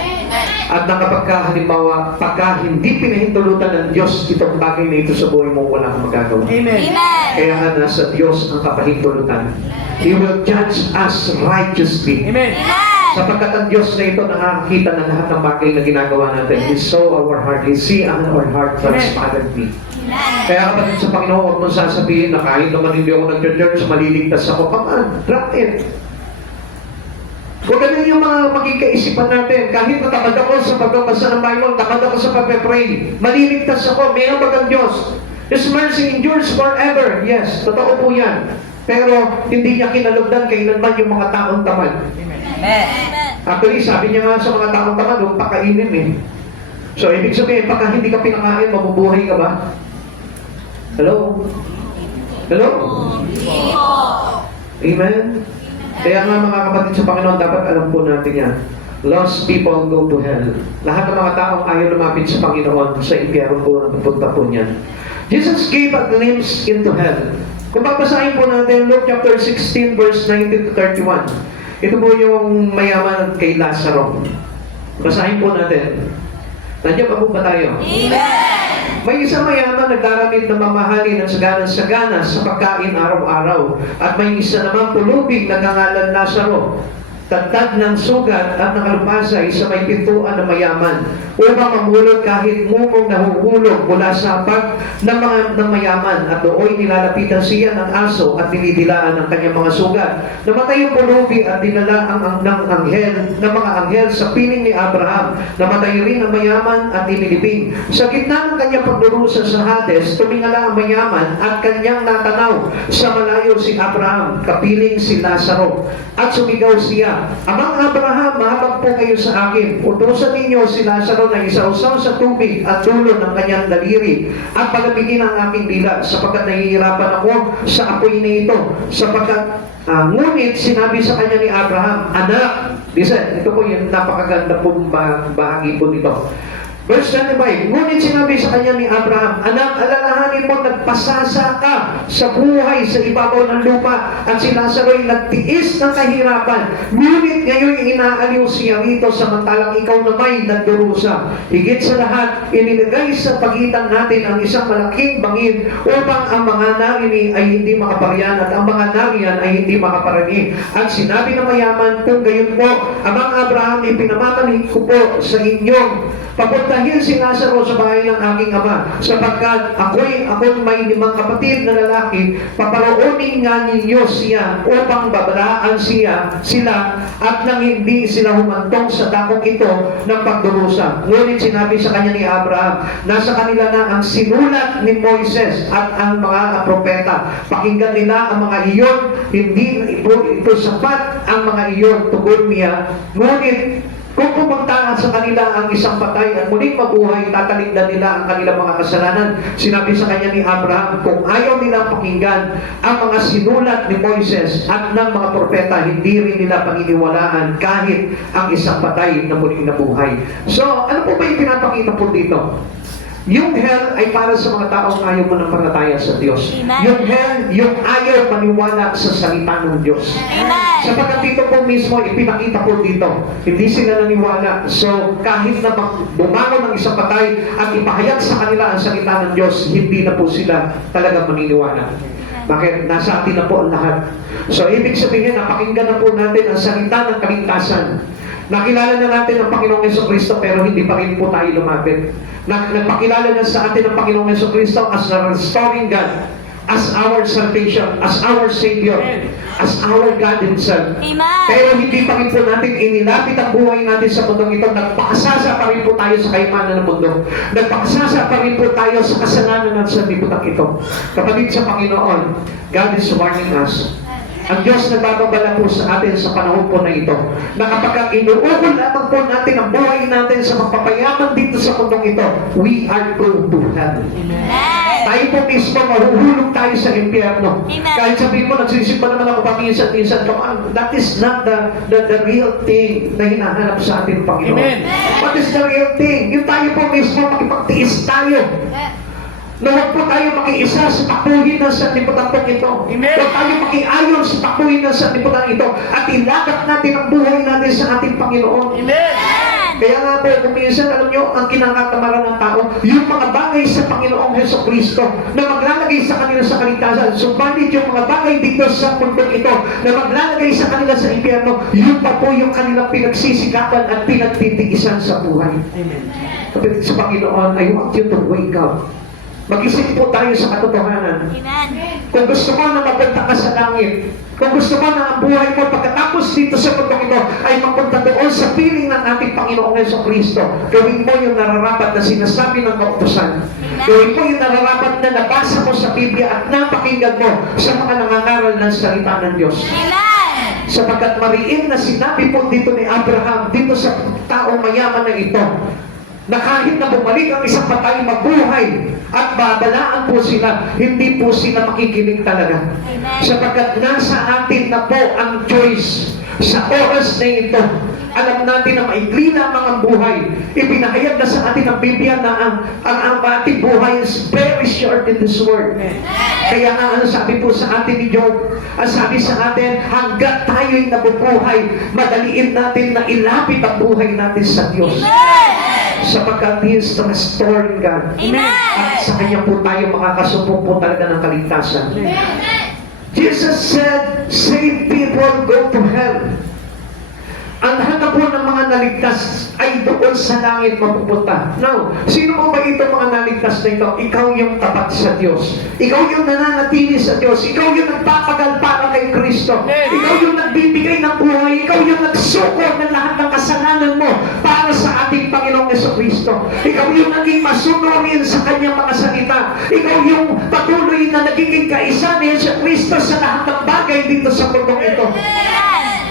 At na kapag halimbawa, pagka hindi pinahintulutan ng Diyos itong bagay na ito sa buhay mo, wala kang magagawa. Amen. Kaya nga nasa Diyos ang kapahintulutan. He will judge us righteously. Amen. Sapagkat ang Diyos na ito nakakita ng lahat ng bagay na ginagawa natin. He saw our heart. He see our heart transparently. Kaya kapatid sa Panginoon, huwag mong sasabihin na kahit naman hindi ako nag-church, maliligtas ako. Come on, drop it. Huwag ganun yung mga magkikaisipan natin. Kahit natamad ako sa pagbabasa ng Bible, tamad ako sa pagpe-pray, maliligtas ako, may ambag ang Diyos. His mercy endures forever. Yes, totoo po yan. Pero hindi niya kinalugdan kailanman yung mga taong tamad. Actually, sabi niya nga sa mga taong tamad, huwag pakainin eh. So, ibig sabihin, pagka hindi ka pinakain, mabubuhay ka ba? Hello? Hello? Amen? Kaya nga mga kapatid sa Panginoon, dapat alam po natin yan. Lost people go to hell. Lahat ng mga taong ayaw lumapit sa Panginoon, sa impyerno po ang pupunta po niyan. Jesus gave a glimpse into hell. Kung babasahin po natin Luke chapter 16 verse 19 to 31. Ito po yung mayaman kay Lazaro. Basahin po natin. Nandiyan pa po ba tayo? Amen! May isang mayaman nagdaramit na mamahalin ng sagana sa pagkain araw-araw. At may isa namang pulubing nagngangalan Lazaro, tagtad ng sugat at nakalupasay sa may pintuan ng mayaman upang mamulot kahit mumong nahuhulog mula sa hapag ng mayaman, at doon nilalapitan siya ng aso at dinidilaan ng kanyang mga sugat. Namatay yung pulubi at dinala ng mga anghel sa piling ni Abraham. Namatay rin ang mayaman at inilibing. Sa gitna ng kanyang pagdurusa sa Hades, tumingala ang mayaman at kanyang natanaw sa malayo si Abraham, kapiling si Lazaro, at sumigaw siya, Amang Abraham, mahabag po kayo sa akin. Utusan ninyo si Lazaro na isausaw sa tubig at dulo ng kanyang daliri at palamigin ang aking dila, sapagkat nahihirapan ako sa apoy na ito. Sapagkat ngunit sinabi sa kanya ni Abraham, Anak, listen, ito po yung napakaganda pong bahagi po nito. Verse 25, ngunit sinabi sa kanya ni Abraham, Anak, alalahanin mo, nagpasasa ka sa buhay sa ibabaw ng lupa, at si Lazaro ay nagtiis ng kahirapan. Ngunit ngayon inaaliw siya rito, samantalang ikaw na may nagdurusa. Higit sa lahat, inilagay sa pagitan natin ang isang malaking bangin upang ang mga narini ay hindi makaparian at ang mga nariyan ay hindi makaparani. At sinabi ng mayaman, kung gayon po, Amang Abraham, ipinamamanhid ko po sa inyong papuntahin si Lazaro sa bahay ng aking ama, sapagkat ako'y may 5 kapatid na lalaki. Paparoonin nga ninyo siya upang babalaan sila at nang hindi sila humantong sa dakong ito ng pagdurusa. Ngunit sinabi sa kanya ni Abraham, nasa kanila na ang sinulat ni Moises at ang mga propeta. Pakinggan nila ang mga iyon, hindi ito sapat ang mga iyon, tugon niya. Ngunit kung pumunta sa kanila ang isang patay at muling mabuhay, tatalikdan nila ang kanilang mga kasalanan. Sinabi sa kanya ni Abraham, kung ayaw nila pakinggan ang mga sinulat ni Moises at ng mga propeta, hindi rin nila paniniwalaan kahit ang isang patay na muling nabuhay. So, ano po ba yung pinapakita po dito? Yung hell ay para sa mga taong ayaw manampalataya sa Diyos. Amen. Yung hell, yung ayaw maniwala sa salita ng Diyos. Amen. Sapagkat dito po mismo, ipinakita po dito, hindi sila naniwala. So, kahit na bumangon ng isang patay at ipahayag sa kanila ang salita ng Diyos, hindi na po sila talaga maniniwala. Bakit? Nasa atin na po ang lahat. So, ibig sabihin, napakinggan na po natin ang salita ng kaligtasan. Nakilala na natin ang Panginoong Jesucristo pero hindi pa rin po tayo lumapit. Nagpakilala na sa atin ang Panginoong Jesucristo as the restoring God, as our salvation, as our Savior, as our God Himself. Amen. Pero hindi pa rin po natin inilapit ang buhay natin sa mundong ito. Nagpakasasa pa rin po tayo sa kayamanan ng mundo. Nagpakasasa pa rin po tayo sa kasalanan ng sanlibutan ito. Kapatid sa Panginoon, God is warning us. Ang Diyos nagbababala po sa atin sa panahon po na ito, na kapag inuukol lamang po natin ang buhay natin sa magpapayaman dito sa mundong ito, we are going to hell. Amen. Tayo po mismo, mahuhulog tayo sa impyerno. Amen. Kahit sabihin mo, nagsisimba naman ako paminsan-minsan, come on, that is not the real thing na hinahanap sa ating Panginoon. Amen. What is the real thing? Yung tayo po mismo, makipagtiis tayo. Na huwag po tayo makiisa sa takbuhin ng sanlibutan ito. Amen. Huwag tayo makiayon sa takbuhin ng sanlibutan ito at ilagak natin ang buhay natin sa ating Panginoon. Amen. Kaya nga po, kung minsan, alam nyo, ang kinakatamaran ng tao, yung mga bagay sa Panginoong Jesucristo na maglalagay sa kanila sa kaligtasan. Subalit yung mga bagay dito sa mundong ito na maglalagay sa kanila sa impyerno, yun pa po yung kanilang pinagsisikapan at pinagtitiisan sa buhay. Amen. Kapatid sa Panginoon, I want you to wake up. Mag-isip po tayo sa katotohanan. Amen. Kung gusto mo na mapunta ka sa langit, kung gusto mo na ang buhay mo pagkatapos dito sa mundong ito ay mapunta doon sa piling ng ating Panginoong Jesucristo, gawin mo yung nararapat na sinasabi ng kautusan. Gawin mo yung nararapat na nabasa mo sa Biblia at napakinggan mo sa mga nangangaral ng salita ng Diyos. Amen. Sapagkat mariin na sinabi po dito ni Abraham, dito sa taong mayaman na ito, na kahit na bumalik ang isang patay, mabuhay at babalaan po sila, hindi po sila makikinig talaga. Amen. Sapagkat nasa atin na po ang choice sa oras na ito. Alam natin na maikli lamang ang buhay. Ipinahayag na sa atin ang Biblia na ang ating buhay is very short in this world. Kaya nga, ano sabi po sa atin ni Job? Ang sabi sa atin, hanggat tayo'y nabubuhay, madaliin natin na ilapit ang buhay natin sa Diyos. Amen. Sapagkat He is the restoring God. Amen. At sa Kanya po tayo makakasupong po talaga ng kaligtasan. Jesus said, save people, go to hell. Ang lahat na po ng mga naligtas ay doon sa langit mapupunta. Now, sino po ba itong mga naligtas na ito? Ikaw yung tapat sa Diyos. Ikaw yung nananatili sa Diyos. Ikaw yung nagpapagal para kay Kristo. Ikaw yung nagbibigay ng buhay. Ikaw yung nagsuko ng lahat ng kasalanan mo para sa ating Panginoong Jesucristo. Ikaw yung naging masunurin sa kanyang mga salita. Ikaw yung patuloy na nagiging kaisa ni Jesucristo sa lahat ng bagay dito sa mundong ito.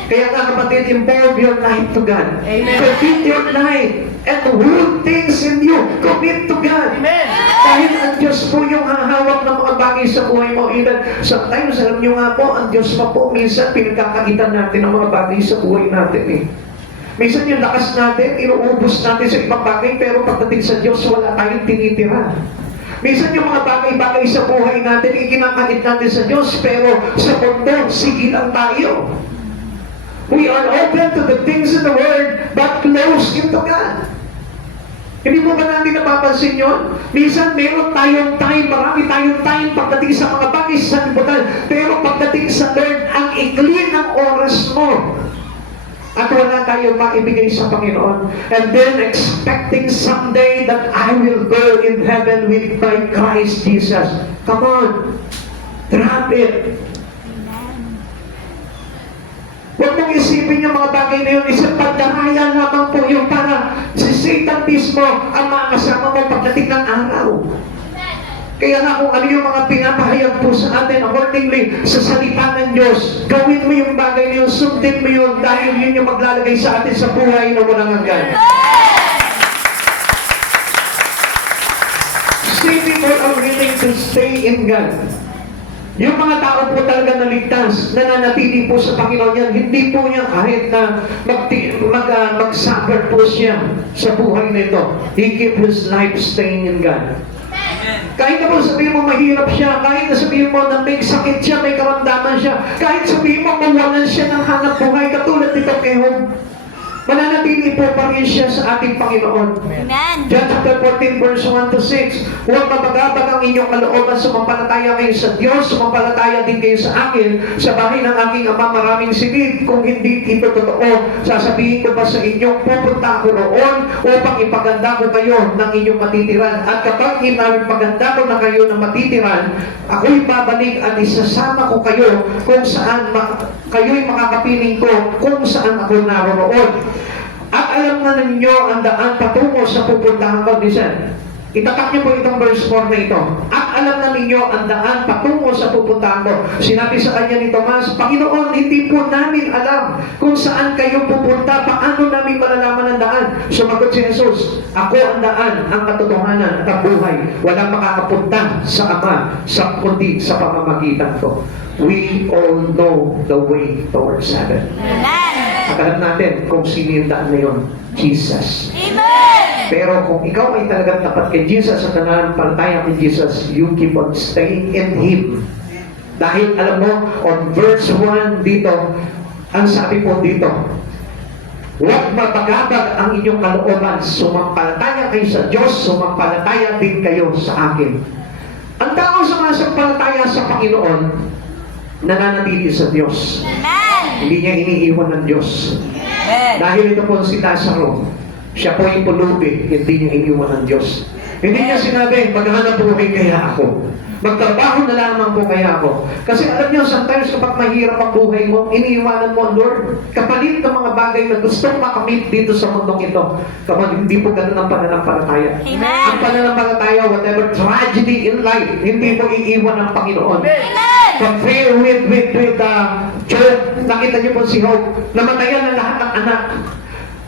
Kaya nga kapatid, involve your life to God. Amen. Commit your life and whole things in you. Commit to God. Amen. Dahil ang Diyos po yung hahawak ng mga bagay sa buhay mo. Even sometimes, alam nyo nga po, ang Diyos pa po, minsan pinagkakakitan natin ng mga bagay sa buhay natin eh. Minsan yung lakas natin, inuubos natin sa ibang bagay, pero pagdating sa Diyos, wala tayong tinitira. Minsan yung mga bagay-bagay sa buhay natin, ikinakakit natin sa Diyos, pero sa mundo, sige lang tayo. We are open to the things in the world, but close into God. Hindi mo ba natin napapansin yun? Minsan meron tayong time, marami tayong time pagdating sa mga bagay sa sanlibutan, pero pagdating sa Lord, ang ikli ng oras mo. At wala tayong maibigay sa Panginoon. And then expecting someday that I will go in heaven with my Christ Jesus. Come on. Drop it. Huwag mong isipin yung mga bagay na yun. Isang pagdaraya lamang po yung para si Satan mismo ang makasama mo pagdating ng araw. Kaya nga kung ano yung mga pinapahayag po sa atin accordingly sa salita ng Diyos, gawin mo yung bagay na yun, sundin mo yun dahil yun yung maglalagay sa atin sa buhay na walang hanggan. to stay in God. Yung mga tao po talaga naligtas, nananatili po sa Panginoon yan, hindi po niya kahit na mag-suffer po siya sa buhay na ito. He keep his life staying in God. Kahit na po sabihin mo mahirap siya, kahit na sabihin mo na may sakit siya, may karamdaman siya, kahit sabihin mo mawalan siya ng hanap buhay, katulad nito kay Job, mananatili po pa rin siya sa ating Panginoon. Amen. John chapter 14 verse 1 to 6, huwag mabagabag ang inyong kalooban, sumampalataya kayo sa Diyos, sumampalataya din kayo sa akin. Sa bahay ng aking Ama maraming silid. Kung hindi ito totoo, sasabihin ko pa sa inyo, pupunta ako roon upang ipaganda ko kayo ng inyong matitiran. At kapag ipaganda ko na kayo ng matitiran, ako'y babalik at isasama ko kayo kung saan kayo'y makakapiling ko kung saan ako naroroon. At alam na ninyo ang daan patungo sa pupuntahan ko. Listen, itatak niyo po itong verse 4 na ito. At alam na ninyo ang daan patungo sa pupuntahan ko. Sinabi sa kanya ni Tomas, Panginoon, hindi po namin alam kung saan kayo pupunta. Paano namin malalaman ang daan? Sumagot si Jesus, ako ang daan, ang katotohanan at ang buhay. Walang makakapunta sa Ama kundi sa pamamagitan ko. We all know the way towards heaven. Amen. At alam natin kung sino yung daan na yun, Jesus. Amen. Pero kung ikaw ay talagang tapat kay Jesus at nananampalataya kay Jesus, you keep on staying in Him. Dahil alam mo, on verse 1 dito, ang sabi po dito, huwag mapagabag ang inyong kalooban, sumampalataya kayo sa Diyos, sumampalataya din kayo sa akin. Ang tao sumasampalataya sa Panginoon, nananatili sa Diyos. Amen. Hindi niya iniiwan ng Diyos. Dahil ito po si Lazaro, siya po yung pulubi, hindi niya iniwan ng Diyos. Hindi niya sinabi, maghanap buhay kaya ako. Magtrabaho na lamang po kaya ako. Kasi alam niyo, sometimes kapag mahirap ang buhay mo, iniiwanan mo ang Lord. Kapalit ng mga bagay na gustong makamit dito sa mundong ito. Kapag hindi po ganun ang pananampalataya. Amen. Ang pananampalataya, whatever tragedy in life, hindi mo iiwan ng Panginoon. Amen. Compare with Job, nakita niyo po si Job, namatayan ang lahat ng anak.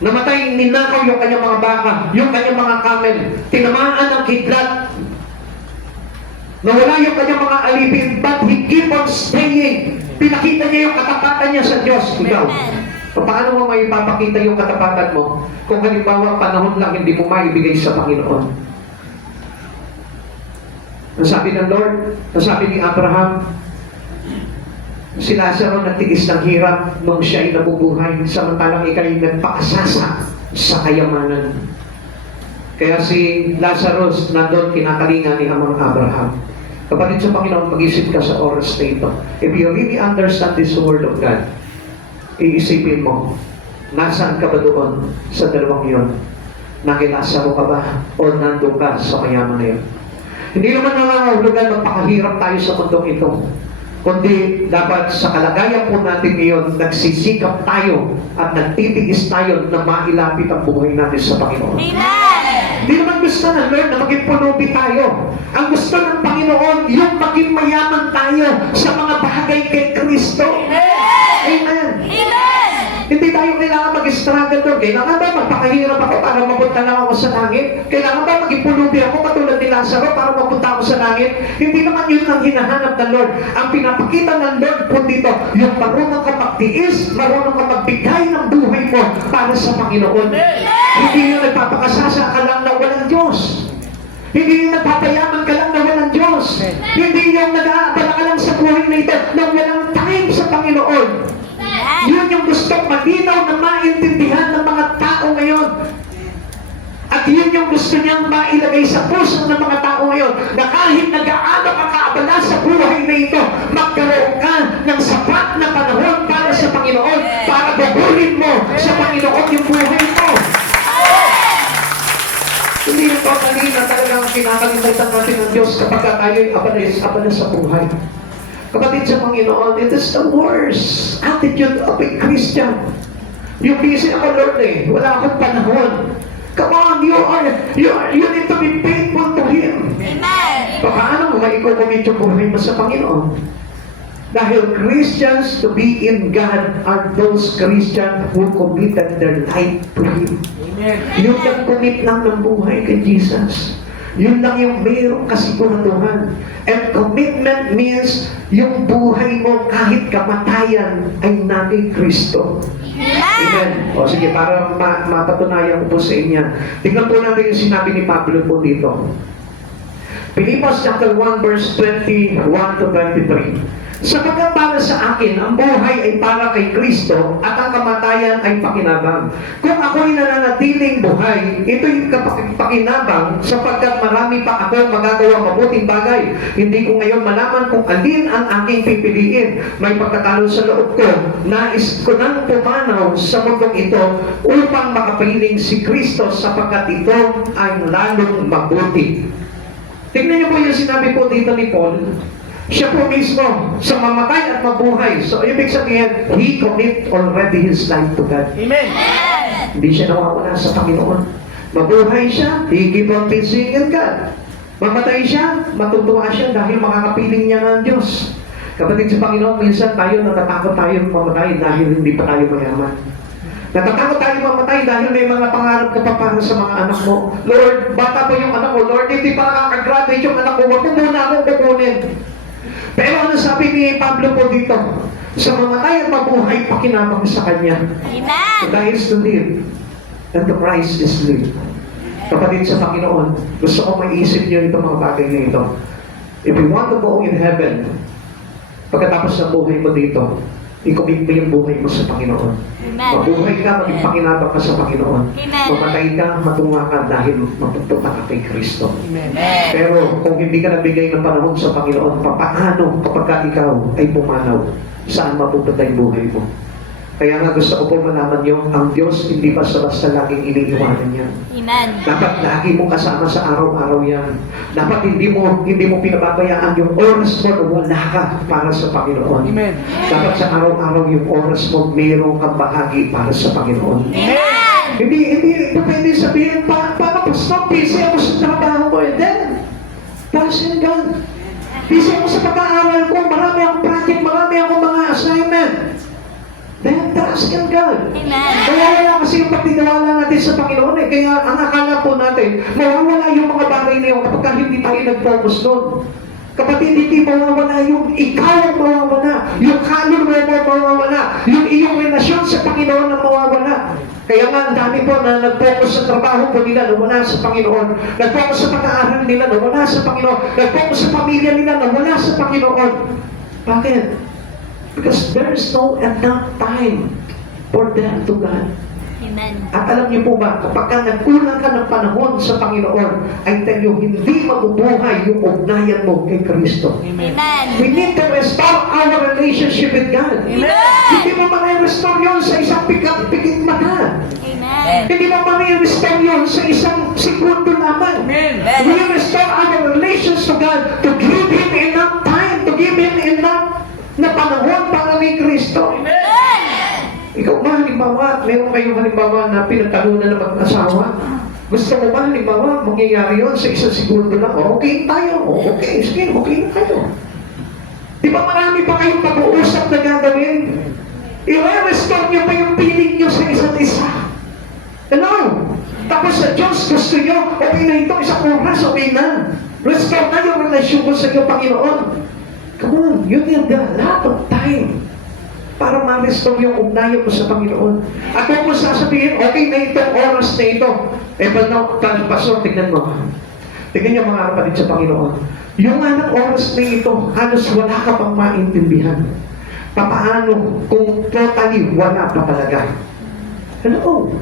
Namatay, ninakaw yung kanyang mga baka, yung kanyang mga camel, tinamaan ng kidlat, nawala yung kanyang mga alipin, but he keep on staying. Pinakita niya yung katapatan niya sa Diyos. Ikaw, paano mo may papakita yung katapatan mo kung halimbawa panahon lang hindi mo maibigay sa Panginoon? Ang sabi ng Lord, ang sabi ni Abraham, si Lazaro nagtiis ng hirap nung siya ay nabubuhay, samantalang ikay nagpakasasa sa kayamanan. Kaya si Lazarus nandun kinakalinga ni Amang Abraham. Kapatid sa Panginoon, mag-isip ka sa oras na ito. If you really understand this Word of God, iisipin mo, nasaan ka ba doon sa dalawang yun? Nakilasa mo ka ba? O nandun ka sa kayaman na yun? Hindi naman nangangahulugan magpakahirap tayo sa mundong ito. Kundi dapat sa kalagayan po natin ngayon, nagsisikap tayo at nagtitiis tayo na mailapit ang buhay natin sa Panginoon. Amen. Hindi naman gusto ng Lord na maging punubi tayo. Ang gusto ng Panginoon, yung maging mayaman tayo sa mga bagay kay Kristo. Amen. Amen. Hindi tayo kailangan mag-struggle doon. Kailangan ba magpakahirap ako para mapunta lang ako sa langit? Kailangan ba maging pulubi ako katulad ni Lazaro para mapunta ako sa langit? Hindi naman yun ang hinahanap ng Lord. Ang pinapakita ng Lord po dito, yung marunong ka magtiis, marunong ka magbigay ng buhay mo para sa Panginoon. Hindi yung nagpapakasasa ka lang na walang Diyos. Hindi yung nagpapayaman ka lang na walang Diyos. Hindi yung nag-aabala ka lang sa buhay na ito na walang time sa Panginoon. Yun yung gustong malinaw na maintindihan ng mga tao ngayon. At yun yung gusto niyang mailagay sa puso ng mga tao ngayon, na kahit nag-aano ka kaabala sa buhay na ito, magkaroon ka ng sapat na panahon para sa Panginoon, para gugulin mo sa Panginoon yung buhay mo. Hindi yung totally na talagang kinakalimutan natin ng Diyos kapag tayo'y abala sa buhay. Kapatid sa Panginoon, it is the worst attitude of a Christian. Yung busy ako, Lord wala akong panahon. Come on, you need to be faithful to Him. Amen. Paano mo maikukomit yung buhay mo sa Panginoon? Dahil Christians to be in God are those Christians who committed their life to Him. Yung nag-commit lang ng buhay kay Jesus. Yun lang yung mayroong kasiguraduhan. And commitment means yung buhay mo kahit kamatayan ay naging Kristo. Amen. O sige, para mapatunayan ko po sa inyo. Tingnan po natin yung sinabi ni Pablo po dito. Philippians chapter 1 verse 21 to 23. Sapagkat para sa akin, ang buhay ay para kay Kristo at ang kamatayan ay pakinabang. Kung ako'y nananatiling buhay, ito'y pakinabang sapagkat marami pa ako magagawa mabuting bagay. Hindi ko ngayon malaman kung alin ang aking pipiliin. May pagkatalo sa loob ko. Nais ko nang pumanaw sa mundong ito upang makapiling si Kristo sapagkat ito ay lalong mabuti. Tingnan niyo po yung sinabi po dito ni Paul. Siya po mismo sa mamatay at mabuhay. So, ibig sabihin, he commit already his life to God. Amen. Hindi siya nawawala sa Panginoon. Mabuhay siya, he keep on pleasing in God. Mamatay siya, matutuwa siya dahil makakapiling niya ng Diyos. Kapatid sa Panginoon, minsan tayo natatakot tayo mamatay dahil hindi pa tayo mayaman. Natatakot tayo mamatay dahil may mga pangarap ka pa para sa mga anak mo. Lord, bata pa yung anak ko. Lord, hindi pa nakaka-graduate yung anak ko. Wag mo muna akong kukunin. Pero ano sabi ni Pablo po dito? Sa mamatay at mabuhay, pakinabang sa Kanya. Amen. The is to live, and the Christ is live. Kapatid sa Panginoon, gusto ko maisip niyo itong mga bagay na ito. If you want to go in heaven, pagkatapos ng buhay mo dito, i-commit mo yung buhay mo sa Panginoon. Amen. Mabuhay ka, maging pakinabang ka sa Panginoon. Amen. Mamatay ka, matunga ka dahil mapupunta ka kay Kristo. Amen. Pero kung hindi ka nabigay ng panahon sa Panginoon, papaano kapag ka ikaw ay pumanaw? Saan mapupunta yung buhay mo? Kaya nga gusto ko po malaman nyo, ang Diyos hindi basta-basta laging iniiwanan niya. Amen. Dapat lagi mong kasama sa araw-araw yan. Dapat hindi mo pinababayaan yung oras mo na wala ka para sa Panginoon. Amen. Dapat sa araw-araw yung oras mo mayroong kang bahagi para sa Panginoon. Amen. Hindi pwede sabihin, paano po stop, busy ako sa trabaho ko, and then, passion God. Busy ako sa pag-aaral ko, marami akong project, marami akong mga assignment. Then, trust in God. Amen. Kaya wala kasi yung pagtitiwala natin sa Panginoon eh. Kaya ang akala po natin, mawawala yung mga bagay na yun kapag hindi tayo nag-focus doon. Kapatid, hindi mawawala yung ikaw ang mawawala. Yung kalor mo mawawala. Yung iyong relasyon sa Panginoon ang mawawala. Kaya nga, ang dami po na nag-focus sa trabaho po nila na wala sa Panginoon. Nag-focus sa pag-aaral nila na wala sa Panginoon. Nag-focus sa pamilya nila na wala sa Panginoon. Bakit? Because there is no enough time for them to God. Amen. At alam niyo po ba, kapag ka nagkulang ka ng panahon sa Panginoon, ay tayo hindi mabubuhay yung ugnayan mo kay Kristo. Amen. Amen. We need to restore our relationship with God. Amen. Hindi mo ma-restore yun sa isang pikit mata. Amen. Hindi mo ma-restore yun sa isang segundo lamang. Amen. We restore our relations to God to give Him enough time, to give Him enough na panahon para kay Kristo. Ikaw ba, halimbawa, meron kayong halimbawa na pinagtalunan ng mag-asawa? Gusto mo ba, halimbawa, mangyayari yun sa isang segundo lang? Okay tayo. Okay, sige, okay na kayo. Di ba marami pa kayong pag-uusap na gagawin? I-restore niyo pa yung feeling niyo sa isa't isa. Ano? Tapos sa Diyos, gusto niyo, okay na ito, isang oras, okay na. Restore na yung relasyon ko sa iyo, Panginoon. Come on, you need a lot of time para ma-restore yung ugnayan mo sa Panginoon. At kung mo sasabihin, okay na itong oras na ito, Pastor, tignan mo. Tignan niyo mga kapatid sa Panginoon. Yung anong oras na ito, halos wala ka pang maintindihan. Paano kung totally wala pa talaga? Hello?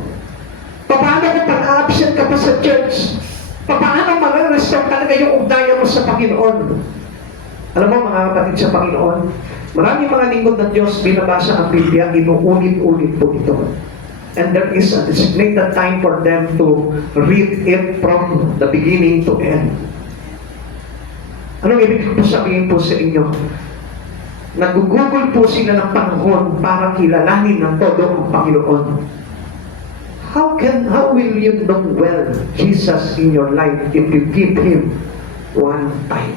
Paano kung pag-absent ka pa sa church? Paano ma-restore talaga yung ugnayan mo sa Panginoon? Alam mo mga kapatid sa Panginoon, maraming mga lingkod ng Diyos binabasa ang Biblia, inuulit-ulit po ito. And there is a designated time for them to read it from the beginning to end. Anong ibig po sabihin po sa inyo? Nagugugol po sila ng panahon para kilalanin ng todo ang Panginoon. How will you know well Jesus in your life if you give Him one time?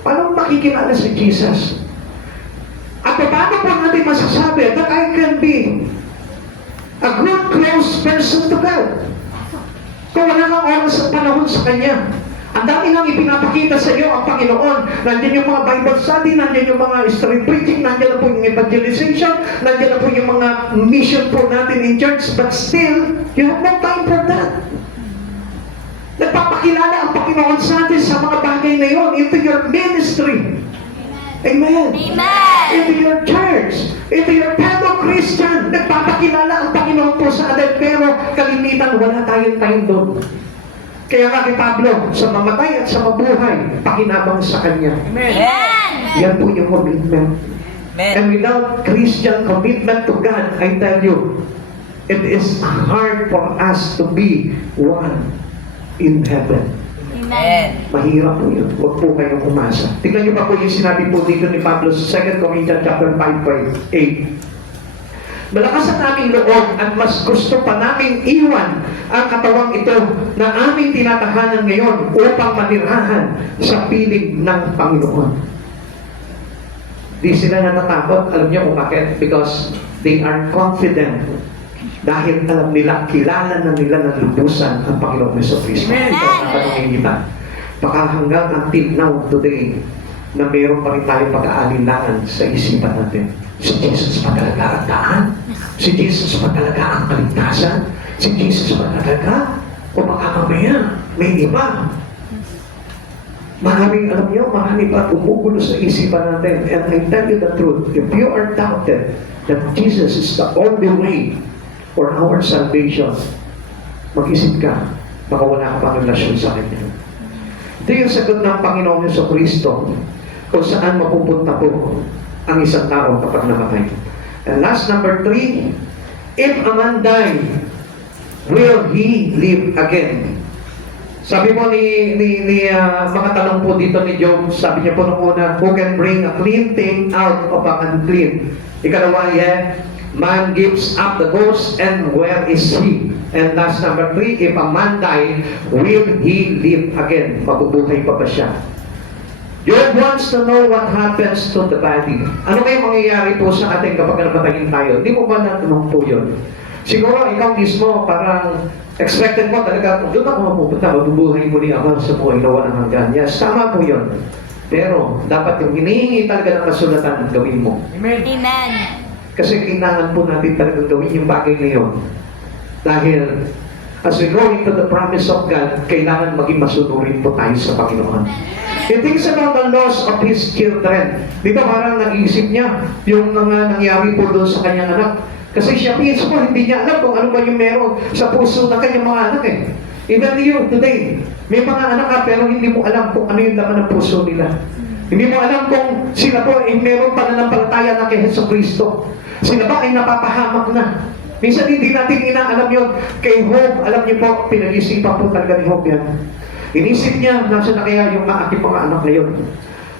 Paano makikilala si Jesus? At paano po natin masasabi that I can be a good, close person to God? Kung wala kang oras at panahon sa Kanya, ang dami nang ipinapakita sa iyo ang Panginoon. Nandiyan yung mga Bible study, nandiyan yung mga street preaching, nandiyan na po yung evangelization, nandiyan na po yung mga mission po natin in church, but still, you have no time for that. Nagpapakilala ang Panginoon sa atin sa mga bagay na yon into your ministry. Amen. Amen. Into your church, into your fellow Christian. Nagpapakilala ang Panginoon po sa atin, pero kalimitan wala tayong time doon. Kaya nga kay Pablo, sa mamatay at sa mabuhay, pakinabang sa Kanya. Amen. Yan po yung commitment. Amen. And without Christian commitment to God, I tell you, it is hard for us to be one in heaven. Amen. Mahirap po yun. Huwag po kayong umasa. Tingnan niyo pa po yung sinabi po dito ni Pablo sa 2 Corinthians chapter 5, verse 8. Malakas ang aming loob at mas gusto pa naming iwan ang katawang ito na aming tinatahanan ngayon upang manirahan sa piling ng Panginoon. Di sila natatakot. Alam niyo kung bakit? Because they are confident. Dahil alam nila, kilala na nila ng lubusan ang Panginoon Jesucristo. Amen. Ito ang tanongin kita. Baka hanggang until now, today, na meron pa rin tayong pag-aalinlangan sa isipan natin. Si Jesus pa talaga ang daan? Si Jesus pa talaga ang kaligtasan? Si Jesus pa talaga? O baka mamaya, may iba. Maraming, alam niyo, marami pa umugulo sa isipan natin. And I tell you the truth, if you are doubted that Jesus is the only way for our salvation, mag-isip ka, baka wala ka pang relasyon sa Kanya. Ito yung sagot ng Panginoong Jesucristo kung saan mapupunta po ang isang tao kapag namatay. And last, number 3, if a man die, will he live again? Sabi po mga tanong po dito ni Job, sabi niya po nung una, who can bring a clean thing out of an unclean? Ikalawa, man gives up the ghost, and where is he? And last, number 3, if a man die, will he live again? Mabubuhay pa ba siya? Job wants to know what happens to the body. Ano kayo mangyayari po sa atin kapag napatayin tayo? Hindi mo ba natanong po yun? Siguro ikaw mismo parang expected mo talaga, doon ako mapupunta, mabubuhay muli ako sa buhay na walang hanggan. Yes, tama po yun. Pero dapat yung hinihingi talaga ng kasulatan, gawin mo. Amen. Kasi kailangan po natin talagang gawin yung bagay na yun. Dahil as we go into the promise of God, kailangan maging masunurin po tayo sa Panginoon. He thinks about the loss of his children. Dito parang nag-iisip niya yung mga nangyari po doon sa kanyang anak. Kasi siya mismo, hindi niya alam kung ano ba yung meron sa puso ng kanyang mga anak eh. Even you today, may mga anak ka pero hindi mo alam kung ano yung laman ng puso nila. Hindi mo alam kung sila po ay meron pananampalataya na kay Jesucristo. Sila ba ay napapahamak na? Minsan hindi natin inaalam yun. Kay Job, alam niyo po, pinag-isipan po talaga ni Job yan. Inisip niya, nasa na kaya yung aking mga anak na yun.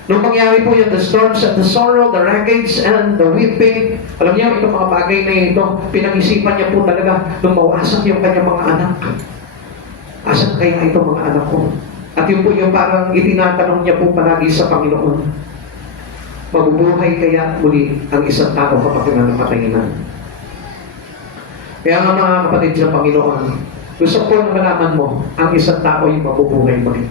Nung mangyari po yung the storms and the sorrow, the wreckage and the weeping, alam niyo, itong mga bagay na ito, pinag-isipan niya po talaga nung mawasak yung kanyang mga anak. Asan kaya itong mga anak ko? At yun po yung parang itinatanong niya po palagi sa Panginoon. Mabubuhay kaya muli ang isang tao kapag namatay na? Kaya nga mga kapatid sa Panginoon, gusto ko na malaman mo, ang isang tao ay mabubuhay muli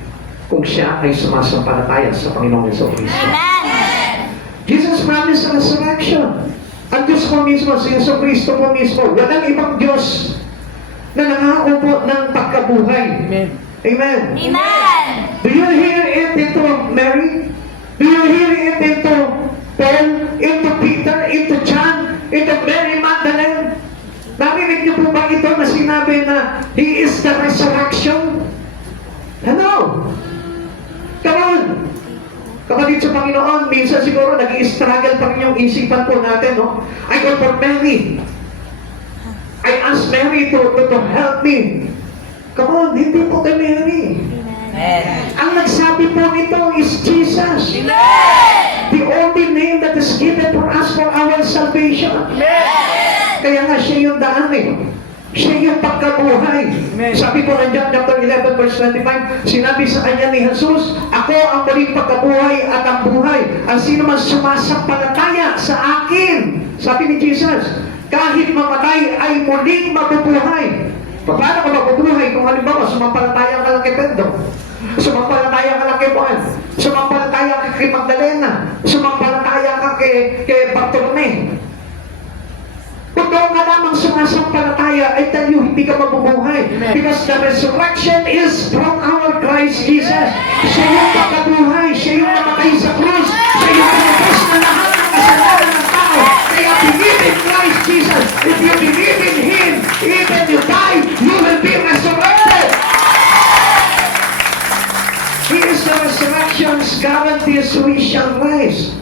kung siya ay sumasampalataya sa Panginoong Jesucristo. Amen. Jesus promised a resurrection. Ang Diyos po mismo, si Jesucristo po mismo, walang ibang Diyos na nangako po ng pagkabuhay. Amen. Amen. Amen. Do you hear it into Mary? Do you hear it into Paul, into Peter, into John, into Mary Magdalene? Narinig niyo po ba ito na sinabi na He is the resurrection? Hello? Come on! Kapatid sa Panginoon, minsan siguro nag-i-struggle pa rin yung isipan po natin, no? I go for Mary. I ask Mary to help me. Come on, hindi po kay Mary. Amen. Ang nagsabi po nito is Jesus. Amen. The only name that is given for us for our salvation. Kaya nga siya yung daan eh. Siya yung pagkabuhay. Amen. Sabi po ng John chapter 11 verse 25, sinabi sa kanya ni Jesus, ako ang muling pagkabuhay at ang buhay. Ang sino man sumasampalataya sa akin, sabi ni Jesus, kahit mamatay ay muling mabubuhay. Paano ka mabubuhay kung halimbawa, sumampalataya ka lang kay Pedro, sumampalataya ka lang kay Juan, sumampalataya ka kay Magdalena, sumampalataya ka kay Bartolome. Kung doon ka lamang sumasampalataya, I tell you, hindi ka mabubuhay. Because the resurrection is from our Christ Jesus. Siya yung pagkabuhay, siya yung namatay sa krus, siya yung pinagpas na lahat ng kasalanan ng tao. Kaya believe in Christ Jesus. If you believe in Him, even you die, you will be resurrected. He is the resurrection's guarantees we shall rise.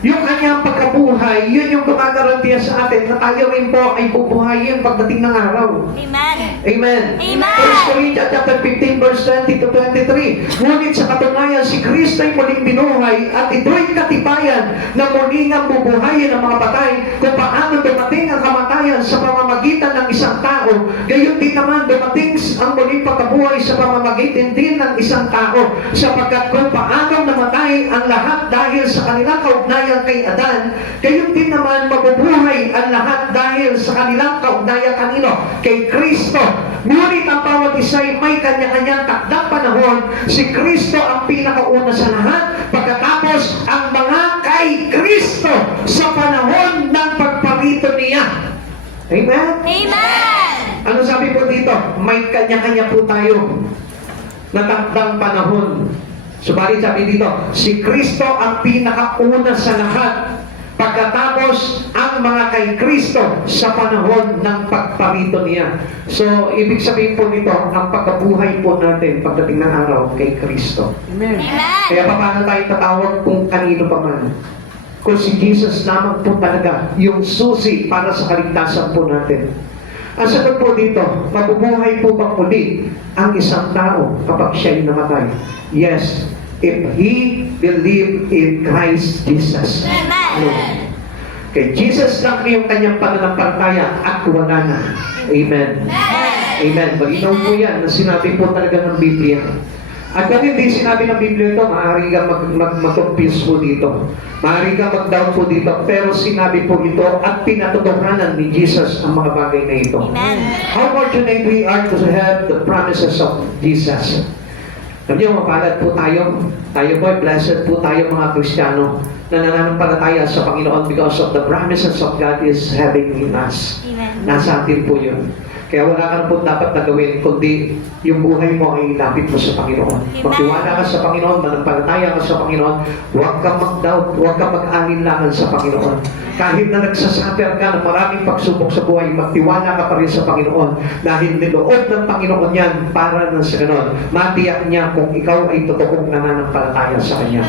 Yung kanyang pagkabuhay, yun yung gumagarantiya sa atin na tayo rin po ay bubuhayin pagdating ng araw. Amen. Amen. Amen. 1 Corinthians chapter 15 verse 20 to 23. Ngunit sa katunayan, si Kristo ay muling binuhay at ito'y katibayan na muling ang bubuhayin ng mga patay kung paano dumating ang kamatayan sa pamamagitan ng isang tao. Gayon din naman dumating ang muling pagkabuhay sa pamamagitan din ng isang tao, sapagkat kung paano namatay ang lahat dahil sa kanilang kaugnayan kay Adan, gayon din naman mabubuhay ang lahat dahil sa kanilang kaugnayan kanino? Kay Kristo. Ngunit ang bawat isa ay may kanya-kanyang takdang panahon. Si Kristo ang pinakauna sa lahat, pagkatapos ang mga kay Kristo sa panahon ng pagparito niya. Amen? Amen. Ano sabi po dito? May kanya-kanya po tayo na takdang panahon. Subalit sabi dito, si Kristo ang pinakauna sa lahat, pagkatapos ang mga kay Kristo sa panahon ng pagparito niya. So, ibig sabihin po nito, ang pagkabuhay po natin pagdating ng araw kay Kristo. Amen. Kaya paano tayo tatawag kung kanino pa man? Kung si Jesus lamang po talaga yung susi para sa kaligtasan po natin. Ang sagot po dito, mabubuhay po bang muli ang isang tao kapag siya'y namatay? Yes, if he believe in Christ Jesus. Amen. Kay Jesus lang yung kanyang pananampalataya at wala na. Amen. Amen. Malinaw po yan na sinabi po talaga ng Biblia. At kung hindi sinabi ng Biblia ito, maaari ka mag-confuse po dito. Maaari ka mag-doubt po dito. Pero sinabi po ito at pinatutuhanan ni Jesus ang mga bagay na ito. Amen. How fortunate we are to have the promises of Jesus. Alam niyo, mapalad po tayo. Tayo po, blessed po tayo mga Kristiyano na nananampalataya sa Panginoon because of the promises of God is having in us. Amen. Nasa atin po yun. Kaya wala ka na po dapat na gawin, kundi yung buhay mo ay ilapit mo sa Panginoon. Magtiwala ka sa Panginoon, manampalataya ka sa Panginoon, huwag kang mag-doubt, huwag kang mag-alinlangan sa Panginoon. Kahit na nagsasuffer ka ng maraming pagsubok sa buhay, magtiwala ka pa rin sa Panginoon dahil niloob ng Panginoon yan para na sa ganon. Matiyak niya kung ikaw ay totoong nananampalataya sa Kanya.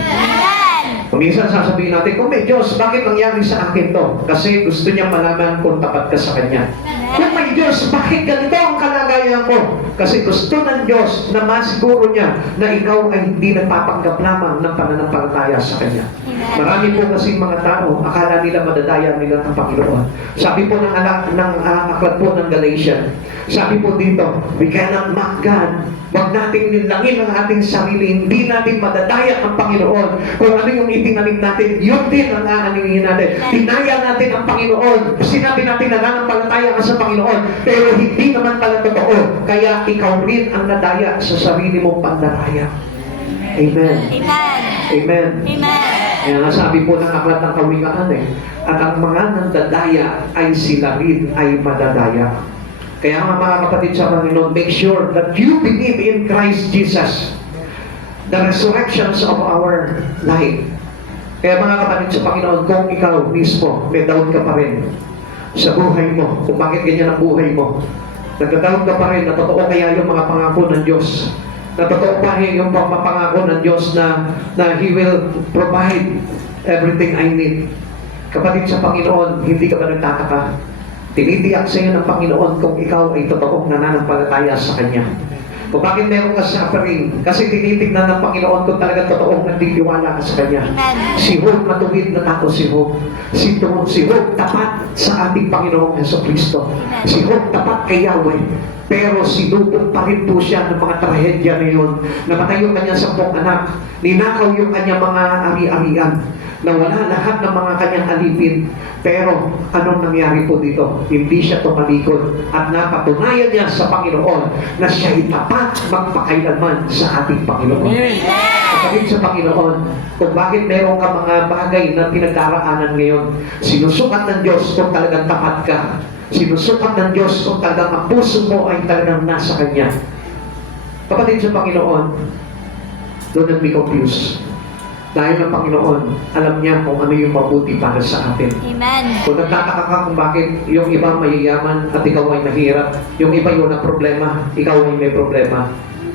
Minsan sasabihin natin, kung may Diyos, bakit nangyari sa akin to? Kasi gusto niya malaman kung tapat ka sa Kanya. Kung may Diyos, bakit ganito ang kalagayan ko? Kasi gusto ng Diyos na masiguro niya na ikaw ay hindi nagpapanggap lamang ng pananampalataya sa Kanya. Marami po kasi mga tao, akala nila madadaya nila ng Panginoon. Sabi po ng aklat po ng Galatians, sabi po dito, we cannot mock God. Huwag nating nilangin ang ating sarili. Hindi natin madadaya ang Panginoon. Kung ano yung itinanim natin, yun din ang aaningin natin. Tinaya natin ang Panginoon. Sinabi natin na nananampalataya ka sa Panginoon, pero hindi naman pala totoo. Kaya ikaw rin ang nadaya sa sarili mong pandaraya. Amen. Amen. Amen. Amen. Kaya nga sabi po ng aklat ng Kawikaan at ang mga nandadaya ay sila rin ay madadaya. Kaya nga mga kapatid sa Panginoon, make sure that you believe in Christ Jesus. The resurrections of our life. Kaya mga kapatid sa Panginoon, kung ikaw mismo, may doubt ka pa rin sa buhay mo, kung bakit ganyan ang buhay mo, nagda-doubt ka pa rin na totoo kaya yung mga pangako ng Diyos, na totoo pa rin yung pangako ng Diyos na He will provide everything I need. Kapatid sa Panginoon, hindi ka ba nagtataka? Tinitiyak sa iyo ng Panginoon kung ikaw ay totoong nananampalataya sa Kanya. Kung bakit meron ka suffering, kasi tinitignan ng Panginoon kung talaga totoong nagtitiwala ka sa Kanya. Si Job, matuwid na tao si Job. Si Job, tapat sa ating Panginoong Jesucristo. Si Job, tapat kay Yahweh. Pero sinubok pa rin po siya ng mga trahedya na yun. Namatay yung kanyang 10 anak. Ninakaw yung kanyang mga ari-arian. Nawala lahat ng mga kanyang alipin. Pero anong nangyari po dito? Hindi siya tumalikod at napatunayan niya sa Panginoon na siya'y tapat magpakailanman sa ating Panginoon. Kapatid sa Panginoon, kung bakit meron ka mga bagay na pinagdaraanan ngayon, sinusukat ng Diyos kung talagang tapat ka. Sinusukat ng Diyos kung talagang ang puso mo ay talagang nasa Kanya. Kapatid sa Panginoon, do not be confused. Dahil ang Panginoon, alam niya kung ano yung mabuti para sa atin. Amen. Kung nagtataka ka kung bakit yung iba mayayaman at ikaw ay mahirap, yung iba yun ang problema, ikaw ay may problema.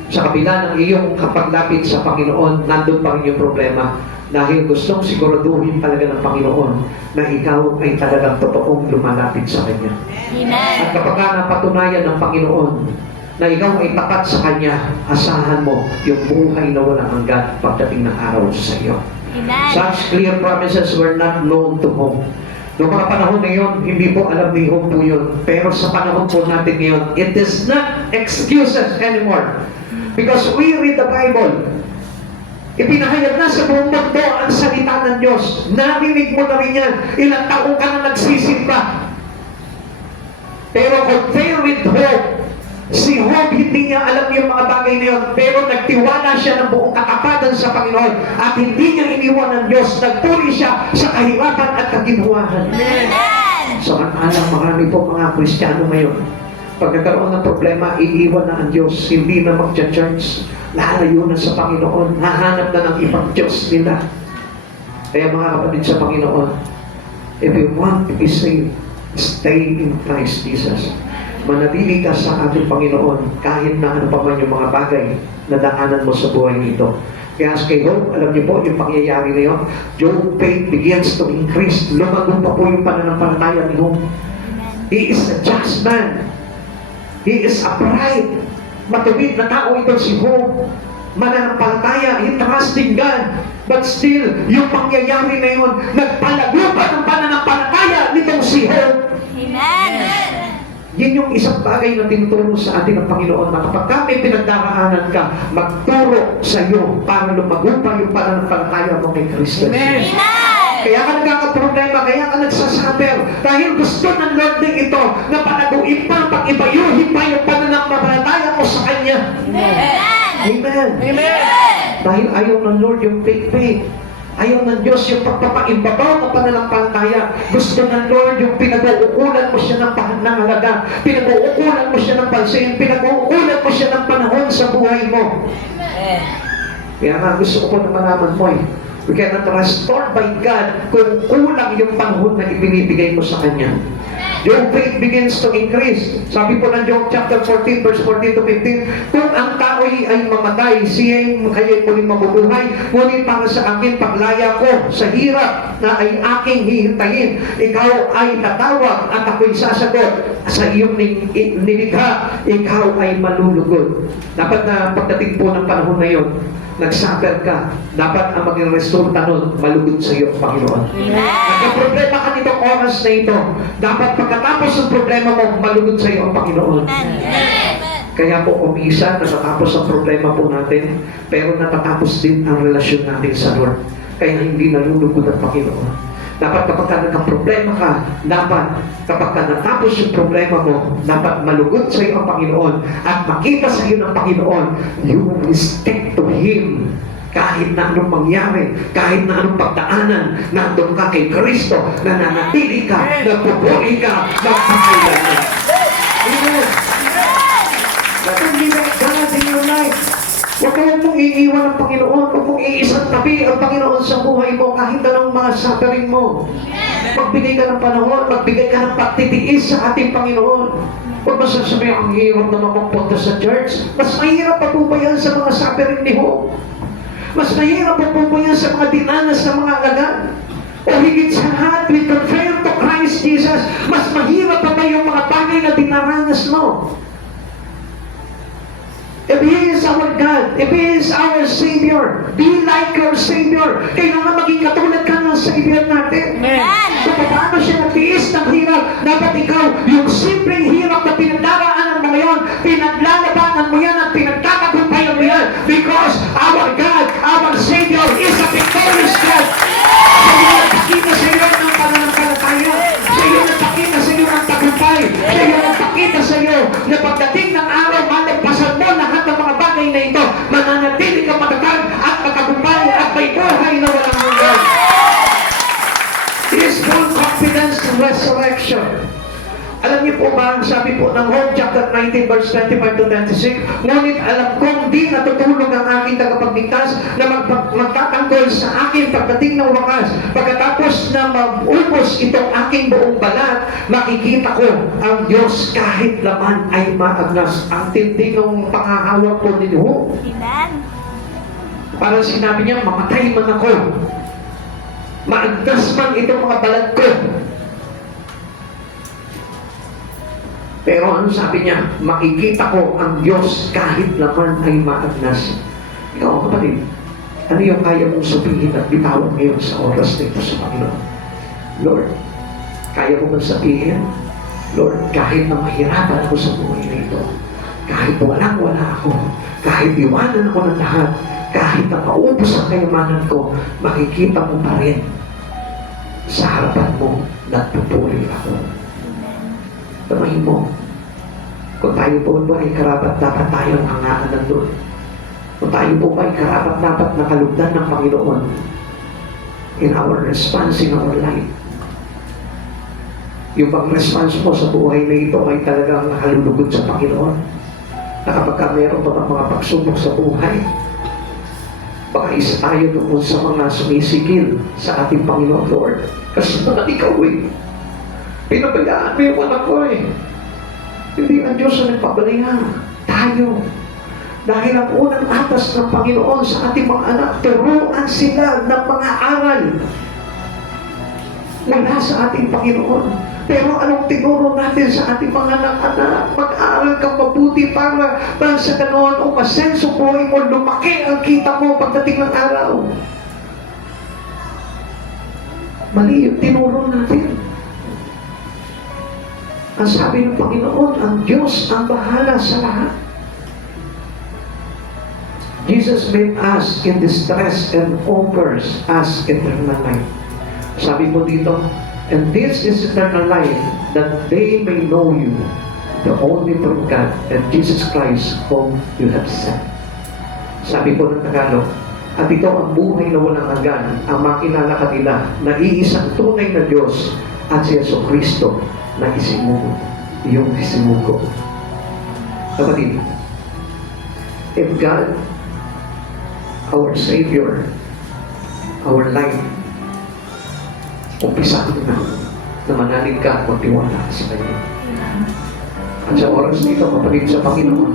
Sa kabila ng iyong kapaglapit sa Panginoon, nandun pa rin yung problema. Dahil gustong siguraduhin talaga ng Panginoon na ikaw ay talagang totoong lumalapit sa Kanya. Amen. At kapag napatunayan ng Panginoon na ikaw ay tapat sa Kanya, asahan mo yung buhay na walang hanggan pagdating ng araw sa iyo. Amen. Such clear promises were not known to Job. Noong mga panahon na yun, hindi po alam ni Job po yun. Pero sa panahon po natin ngayon, it is not excuses anymore. Because we read the Bible. Ipinahayag na sa buong mundo ang salita ng Diyos. Narinig mo na rin yan. Ilang taong ka na nagsisimba. Pero compare with Job, si Job, hindi niya alam yung mga bagay na yun, pero nagtiwala siya ng buong katapatan sa Panginoon at hindi niya iniwan ng Diyos. Nagpuri siya sa kahirapan at kaginhawahan. Amen. So, alam, marami po mga Kristiyano ngayon, pagkakaroon ng problema, iiwan na ang Diyos, hindi na mag-church, lalayo na sa Panginoon, hahanap na ng ibang Diyos nila. Kaya mga kapatid sa Panginoon, if you want to be saved, stay in Christ Jesus. Manatili ka sa ating Panginoon kahit na ano pa man yung mga bagay na daanan mo sa buhay nito. Kaya kay Job, alam niyo po yung pangyayari na yun, Job faith begins to increase. Lumago pa po yung pananampalataya ni Job. He is a just man. He is upright. Matuwid na tao ito si Job. Mananampalataya, he trusting God. But still, yung pangyayari na yun, nagpalago pa ng pananampalataya nitong si Job. Amen. Yan yung isang bagay na tinuturo sa atin ng Panginoon na kapag kami pinagdaraanan ka, magturo sa iyo para lumago pa yung pananampalataya mo kay Kristo. Amen. Kaya ka nagkakaproblema, kaya ka nagsasuffer. Dahil gusto ng Lord din ito na panaguin pa, pag-ibayuhin pa yung pananampalataya mo sa Kanya. Amen. Amen. Dahil ayaw ng Lord yung fake faith. Ayaw ng Diyos yung pagpapaimbabaw ng pananampalataya. Gusto ng Lord yung pinag-uukulan mo siya ng halaga. Pinag-uukulan mo siya ng pansin. Pinag-uukulan mo siya ng panahon sa buhay mo. Kaya nga gusto ko po na malaman mo we cannot restore by God kung kulang yung panahon na ibinibigay mo sa Kanya. Your faith begins to increase. Sabi po ng Job chapter 14, verse 14 to 15, kung ang tao ay mamatay, siya'y kaya'y muling mabubuhay, ngunit para sa akin paglaya ko sa hirap na ay aking hihintayin, ikaw ay tatawag at ako'y sasagot sa iyong nilikha, ikaw ay malulugod. Dapat na pagdating po ng panahon na yun, nagsuffer ka, dapat ang maging resulta nun, malugod sa iyo, Panginoon. Nagka-problema ka nitong oras na ito, dapat pagkatapos ng problema mo, malugod sa iyo ang Panginoon. Kaya po, umisa, natatapos ang problema po natin, pero natatapos din ang relasyon natin sa Lord. Kaya hindi nalulugod ang Panginoon. Dapat kapag ka nagka-problema ka, dapat kapag ka natapos yung problema mo, dapat malugod sa iyo ang Panginoon at makita sa iyo ng Panginoon, you will stick to Him. Kahit na anong mangyari, kahit na anong pagdaanan, nandun ka kay Kristo, nananatili ka, nagpupuri ka, nagpapailan ka. Amen. That will be God in your life. Huwag kayong mong iiwan ng Panginoon. Huwag mong iisang tabi ang Panginoon sa buhay mo kahit anong mga suffering mo. Magbigay ka ng panahon, magbigay ka ng pagtitiis sa ating Panginoon. Huwag masasabihin, ang hirap naman magpunta sa church. Mas mahirap pa po ba yan sa mga suffering ni Job? Mas mahirap pa po ba yan sa mga dinanas ng mga alagad? O higit sa lahat, we confess to Christ Jesus, mas mahirap pa ba yung mga bagay na dinaranas mo? If He is our God, if He is our Savior, be like your Savior. Kailangan maging katulad ka ng Savior natin. Kung paano siya nagtiis ng hirap, dapat ikaw, yung simpleng hirap na pinagdaraanan mo ngayon, pinaglalabanan mo yan at pinagkakagumpayan mo yan. Because our God, our Savior is a victorious God. Kaya nakakita sa iyo ng pananampalataya. resurrection. Alam niyo po ba, sabi po ng Job chapter 19 verse 25 to 26, ngunit alam kong di natutulog ang aking tagapagligtas na magtatanggol sa akin pagdating ng wakas. Pagkatapos na mag-ubos itong aking buong balat, makikita ko ang Diyos kahit laman ay maagnas. Ang tindi ng pangahawak po ninyo. Amen. Parang sinabi niya, mamatay man ako. Maagnas man itong mga balat ko. Pero ano sabi niya? Makikita ko ang Diyos kahit laman ay maagnas. Ikaw kapatid, ano yung kaya mong sabihin at bitawan ngayon sa oras nito sa Panginoon? Lord, kaya mo bang sabihin? Lord, kahit na mahirapan ako sa buhay nito, kahit walang-wala ako, kahit iwanan ako ng lahat, kahit na maubos ang kayamanan ko, makikita mo pa rin sa harapan mo nagpupuri ako. Tamahin mo, kung tayo po ba ay karapat dapat tayong hangaan ng Lord. Kung tayo po ba ay karapat dapat nakalugdan ng Panginoon in our response in our life. Yung pag-response mo sa buhay na ito ay talagang nakalulugod sa Panginoon. Na kapag ka meron pa mga pagsubok sa buhay, baka isa tayo doon sa mga sumisigil sa ating Panginoon Lord. Kasi naman ikaw pinabayaan mo yung anak ko Hindi ang Diyos ang nagpapabayaan. Tayo. Dahil ang unang atas ng Panginoon sa ating mga anak, turuan sila ng mga aral mula sa ating Panginoon. Pero anong tinuro natin sa ating mga anak-anak? Mag-aaral kang mabuti para sa ganoon o masenso buhay mo, lumaki ang kita mo pagdating ng araw. Mali yung tinuro natin. Ang sabi ng Panginoon, ang Diyos ang bahala sa lahat. Jesus made us in distress and offers us eternal life. Sabi mo dito, and this is eternal life, that they may know you, the only true God, and Jesus Christ whom you have sent. Sabi po ng Tagalog, at ito ang buhay na walang hanggan, ang makilala kanila na iisang tunay na Diyos at si Yesu Kristo na isimugo, yung isimugo. Kapatid, if God, our Savior, our life, umpisa mo na manalig ka, magtiwala ka sa Kanya. At sa oras nito, kapatid sa Panginoon,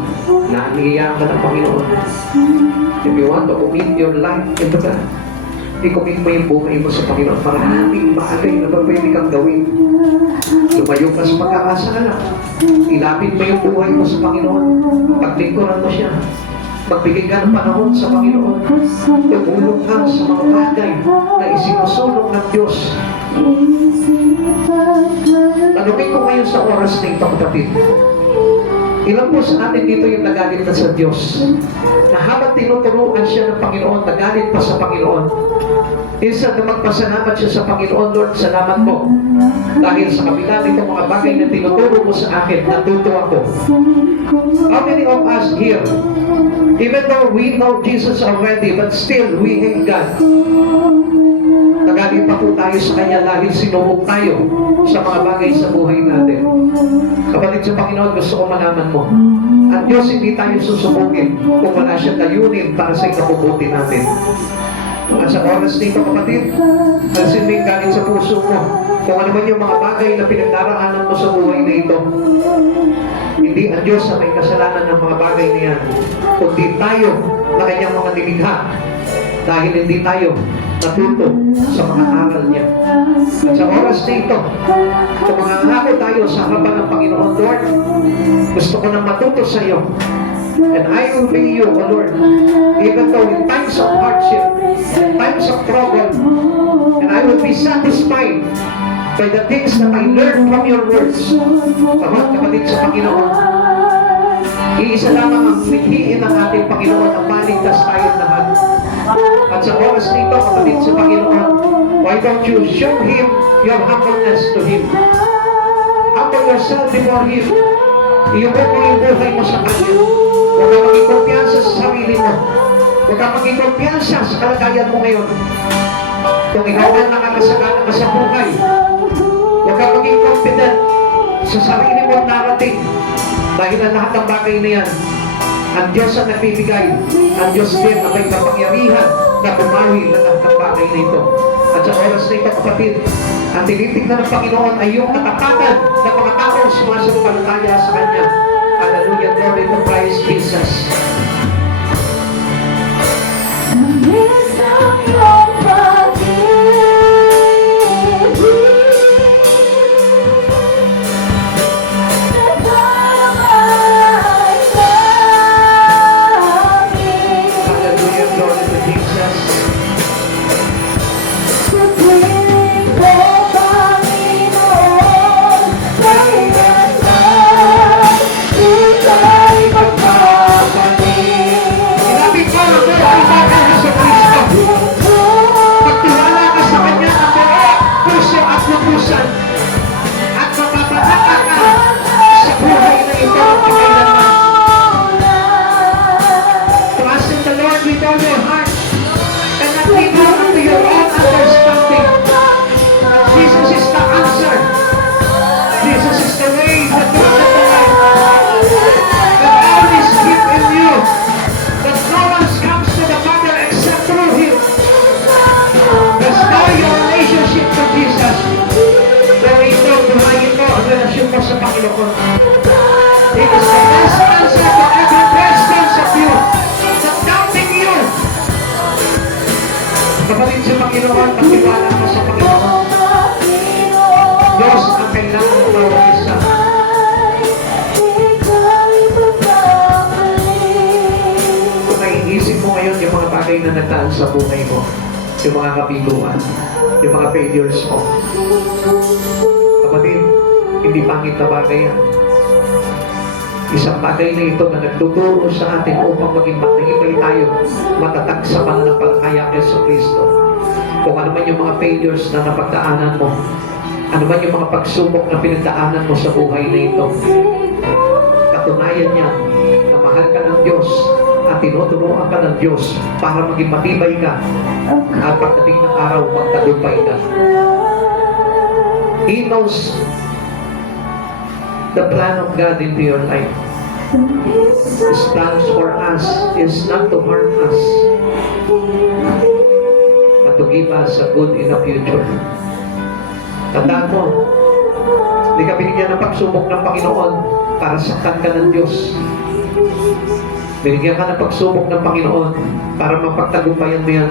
naaniyahan ka ng Panginoon. If you want to commit your life into God, i-commit mo yung buhay mo sa Panginoon. Maraming bagay na pwede kang gawin. Lumayo ka sa pagkakasala. Ilapit mo yung buhay mo sa Panginoon. Paglingkuran mo siya. Magbigay ka ng panahon sa Panginoon. Tumulong ka sa mga bagay na isinusulong ng Diyos. Tanungin ko ngayon sa oras na ito, kapatid. Ilan po sa atin dito yung nagalit na sa Diyos? Na habang tinuturuan siya ng Panginoon, nagalit pa sa Panginoon. Instead na magpasalamat siya sa Panginoon, Lord, salamat mo. Dahil sa kabila nito mga bagay na tinuturo mo sa akin, natuto ako. How many of us here, even though we know Jesus already, but still we hate God? Nagalit pa po tayo sa Kanya dahil sinubok tayo sa mga bagay sa buhay natin. Kapatid sa Panginoon, gusto ko malaman mo, ang Diyos hindi tayo susubukin kung wala siyang layunin para sa ikabubuti natin. At sa oras nito, kapatid, alsin mo yung galit sa puso mo. Kung ano man yung mga bagay na pinagdaraanan mo sa buhay na ito. Hindi ang Diyos na may kasalanan ng mga bagay na yan, kundi tayo na kanyang mga nilikha. Dahil hindi tayo natuto sa mga aral niya. At sa oras na ito, kung mangangako tayo sa harapan ng Panginoon, Lord, gusto ko nang matuto sa iyo. And I will obey you, O Lord, even though in times of hardship, times of trouble, and I will be satisfied by the things that I learned from your words. Kapatid sa Panginoon, iisa lamang ang mithiin ng ating Panginoon ang maligtas tayong lahat. At sa oras nito, kapatid sa Panginoon, why don't you show Him your humbleness to Him? Humble yourself before Him. Iubok mo yung buhay mo sa Kanya. Huwag ka maging kumpiyansa sa sarili mo. Huwag ka maging kumpiyansa sa kalagayan mo ngayon. Kung ikaw ang nakakasagana ka sa buhay, huwag ka maging confident sa sarili mong narating dahil ang lahat ng bagay na yan, ang Diyos ang nagbibigay. Ang Diyos din ang may kapangyarihan na bumawi ng lahat ng bagay na ito. At sa oras na ito, kapatid, ang tinitignan ng Panginoon ay yung katatagan ng mga taong sumasampalataya sa Kanya. Hallelujah, glory to Christ Jesus. Hallelujah, glory to Jesus. Sinabi ko, kung ay bakal na sa Kristo, pagtiwala ka sa Kanya ng buo, puso at lubusan, at mapapalaka ka sa buhay na ito at kailanman. Trust in the Lord with all your heart, and not lean on to your own understanding. Jesus is the answer. Jesus is the way, the truth, and the life. And all is given in you. That no one comes to the Father except through Him. Restore your relationship to Jesus. Pero ito, buhayin mo ang relasyon mo sa Panginoon. It is the best answer to every questions of you. Not doubting you. Kapatid sa Panginoon, pagtiwala mo sa Panginoon. Diyos ang kailangan mo bawat isa. Kung naiisip mo ngayon yung mga bagay na nagdaan sa buhay mo, yung mga kabiguan, yung mga failures mo, kapatid, hindi pangit na bagay yan. Isang bagay na ito na nagtuturo sa atin upang maging matahimay tayo, matatag sa pananampalataya kay Yesu Kristo. Kung ano man yung mga failures na napagdaanan mo, ano man yung mga pagsubok na pinagdaanan mo sa buhay na ito, katunayan niya na mahal ka ng Diyos at tinuturuan ka ng Diyos para maging matibay ka at pagdating ng araw magtagumpay ka. He knows the plan of God into your life. His plans for us is not to harm us, but to give us a good in the future. Tandaan mo, hindi ka binigyan ng pagsubok ng Panginoon para saktan ka ng Diyos. Binigyan ka ng pagsubok ng Panginoon para mapagtagumpayan mo yan.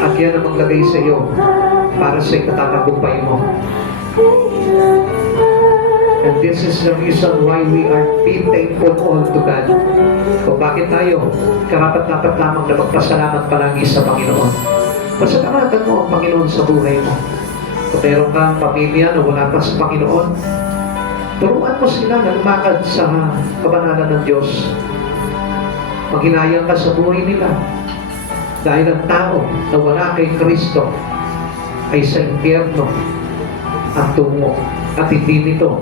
At yan ang maglagay sa iyo para sa ikatatagumpay mo. And this is the reason why we are being thankful all to God. Kung bakit tayo karapat-dapat lamang na magpasalamat palagi sa Panginoon. Pasalamatan mo ang Panginoon sa buhay mo. Kung meron kang pamilya na wala pa sa Panginoon, turuan mo sila na lumakad sa kabanalan ng Diyos. Maghinayang ka sa buhay nila. Dahil ang tao na wala kay Kristo ay sa impyerno ang tungo. At hindi nito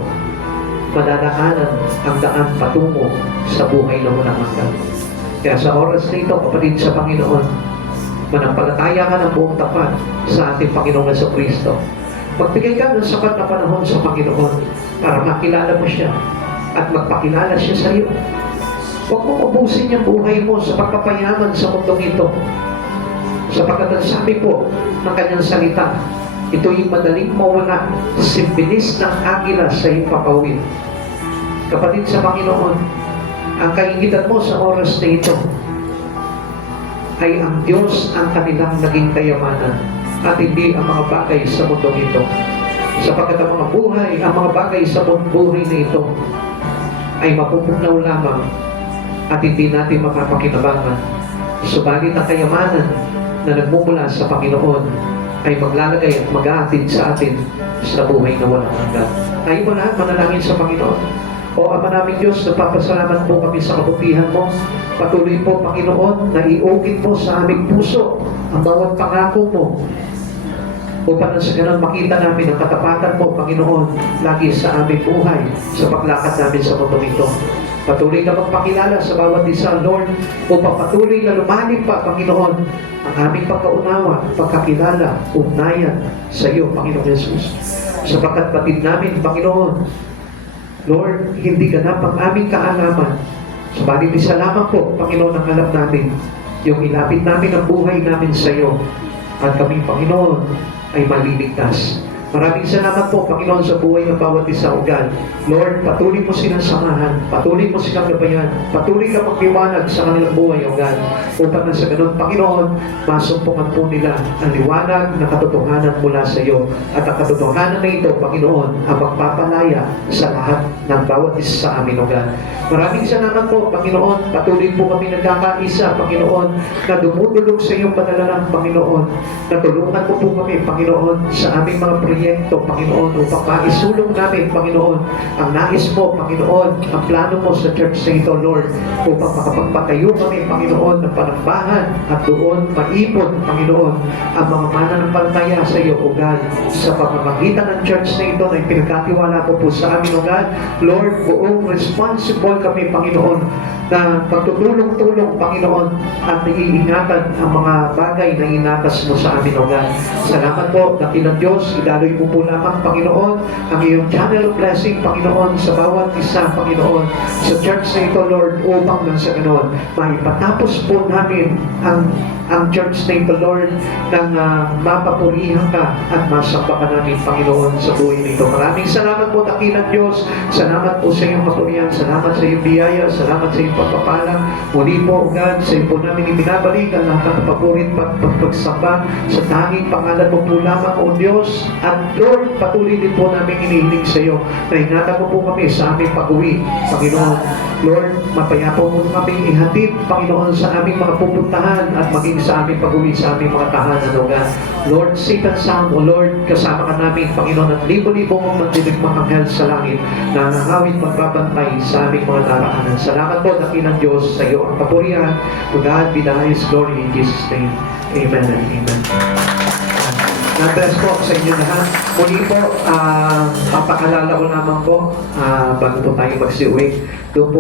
madadaanan ang daan patungo sa buhay na walang hanggan. Kaya sa oras na ito, kapatid sa Panginoon, manampalataya ka ng buong tapat sa ating Panginoong Jesucristo. Magbigay ka ng sapat na panahon sa Panginoon para makilala mo siya at magpakilala siya sa iyo. Huwag mong ubusin yung buhay mo sa pagpapayaman sa mundong ito. Sapagkat ang sabi po ng kanyang salita, ito yung madaling mawala, simbilis ng agila sa iyong papawid. Kapatid sa Panginoon, ang kaingitan mo sa oras na ito ay ang Diyos ang kanilang naging kayamanan at hindi ang mga bagay sa mundong ito. Sapagkat ang mga buhay, ang mga bagay sa buhay na ito ay mapupugnaw lamang at hindi natin mapapakinabangan. Subalit ang kayamanan na nagmumula sa Panginoon ay maglalagay at mag-aatid sa atin sa buhay na walang hanggan. Tayo mo lahat manalangin sa Panginoon. O Ama naming Diyos, napapasalamat po kami sa kabutihan mo. Patuloy po, Panginoon, na iugin mo sa aming puso ang bawat pangako mo. Upang sa ganun makita namin ang katapatan mo, Panginoon, lagi sa aming buhay, sa paglakad namin sa mundong ito. Patuloy na magpakilala sa bawat isa, Lord, upang patuloy na lumalim pa, Panginoon, ang aming pagkaunawa, pagkakilala, ugnayan sa iyo, Panginoon Jesus. sapagkat batid namin, Panginoon, Lord, hindi ganap ang aming kaalaman. Subalit isa lamang po, Panginoon, ang alam namin, yung ilapit namin ang buhay namin sa iyo, at kami, Panginoon, ay maliligtas. Maraming salamat po, Panginoon, sa buhay ng bawat isa, O God. Lord, patuloy mo silang samahan, patuloy mo silang gabayan, patuloy ka magliwanag sa kanilang buhay, O God. Upang na sa ganun, Panginoon, masumpungan po nila ang liwanag na katotohanan mula sa iyo. At ang katotohanan na ito, Panginoon, ang magpapalaya sa lahat ng bawat isa sa amin, O God. Maraming salamat po, Panginoon. Patuloy po kami nagkakaisa, Panginoon, na dumudulog sa iyong panalanang, Panginoon. Natulungan po po kami, Panginoon, sa aming mga proyekto, Panginoon, upang maisulong namin, Panginoon, ang nais mo, Panginoon, ang plano mo sa church na ito, Lord, upang makapagpatayo kami, Panginoon, ng panambahan at doon maipon, Panginoon, ang mga mananampalataya sa iyo, O God, sa pamamagitan ng church na ito na ipinagkatiwala ko po sa amin, O God. Lord, buong responsible kami, Panginoon, na pagtutulong-tulong, Panginoon, at iingatan ang mga bagay na inatas mo sa amin, O God. Salamat po, dakilang Diyos, idaloy mo po lamang, Panginoon, ang iyong channel of blessing, Panginoon, sa bawat isa, Panginoon, sa church na ito, Lord, upang nang sa ganon, maipatapos po namin ang church na ito, Lord, nang mapapurihan ka at masamba ka namin, Panginoon, sa buhay nito. Maraming salamat po, dakilang Diyos. Salamat po sa iyong kapurihan. Salamat sa iyong biyaya. Salamat sa iyong pagpapalang. Muli po, God, sa iyo po namin ibinabalik ang lahat ng papurit pagsamba sa tanging pangalan mo po lamang, O Diyos. At Lord, patuloy din po namin inihiling sa iyo na ingatan mo po kami sa aming pag-uwi, Panginoon. Lord, mapayapa mo kami ihatid, Panginoon, sa aming mga pupuntahan at maging sa aming pag-uwi sa aming mga tahanan, O God. Lord, safe and sound, O Lord, kasama ka namin, Panginoon, at libo-libo mong magdidigmang anghel sa langit na nangawit magbabantay sa aming mga daraanan. Salamat po, dakilang Diyos, sa iyo ang kapurihan. To God be the highest glory in Jesus' name. Amen and amen. God bless po sa inyo lahat. Muli po, papakalala ko lamang po, bago po tayo magsiuwi. Doon po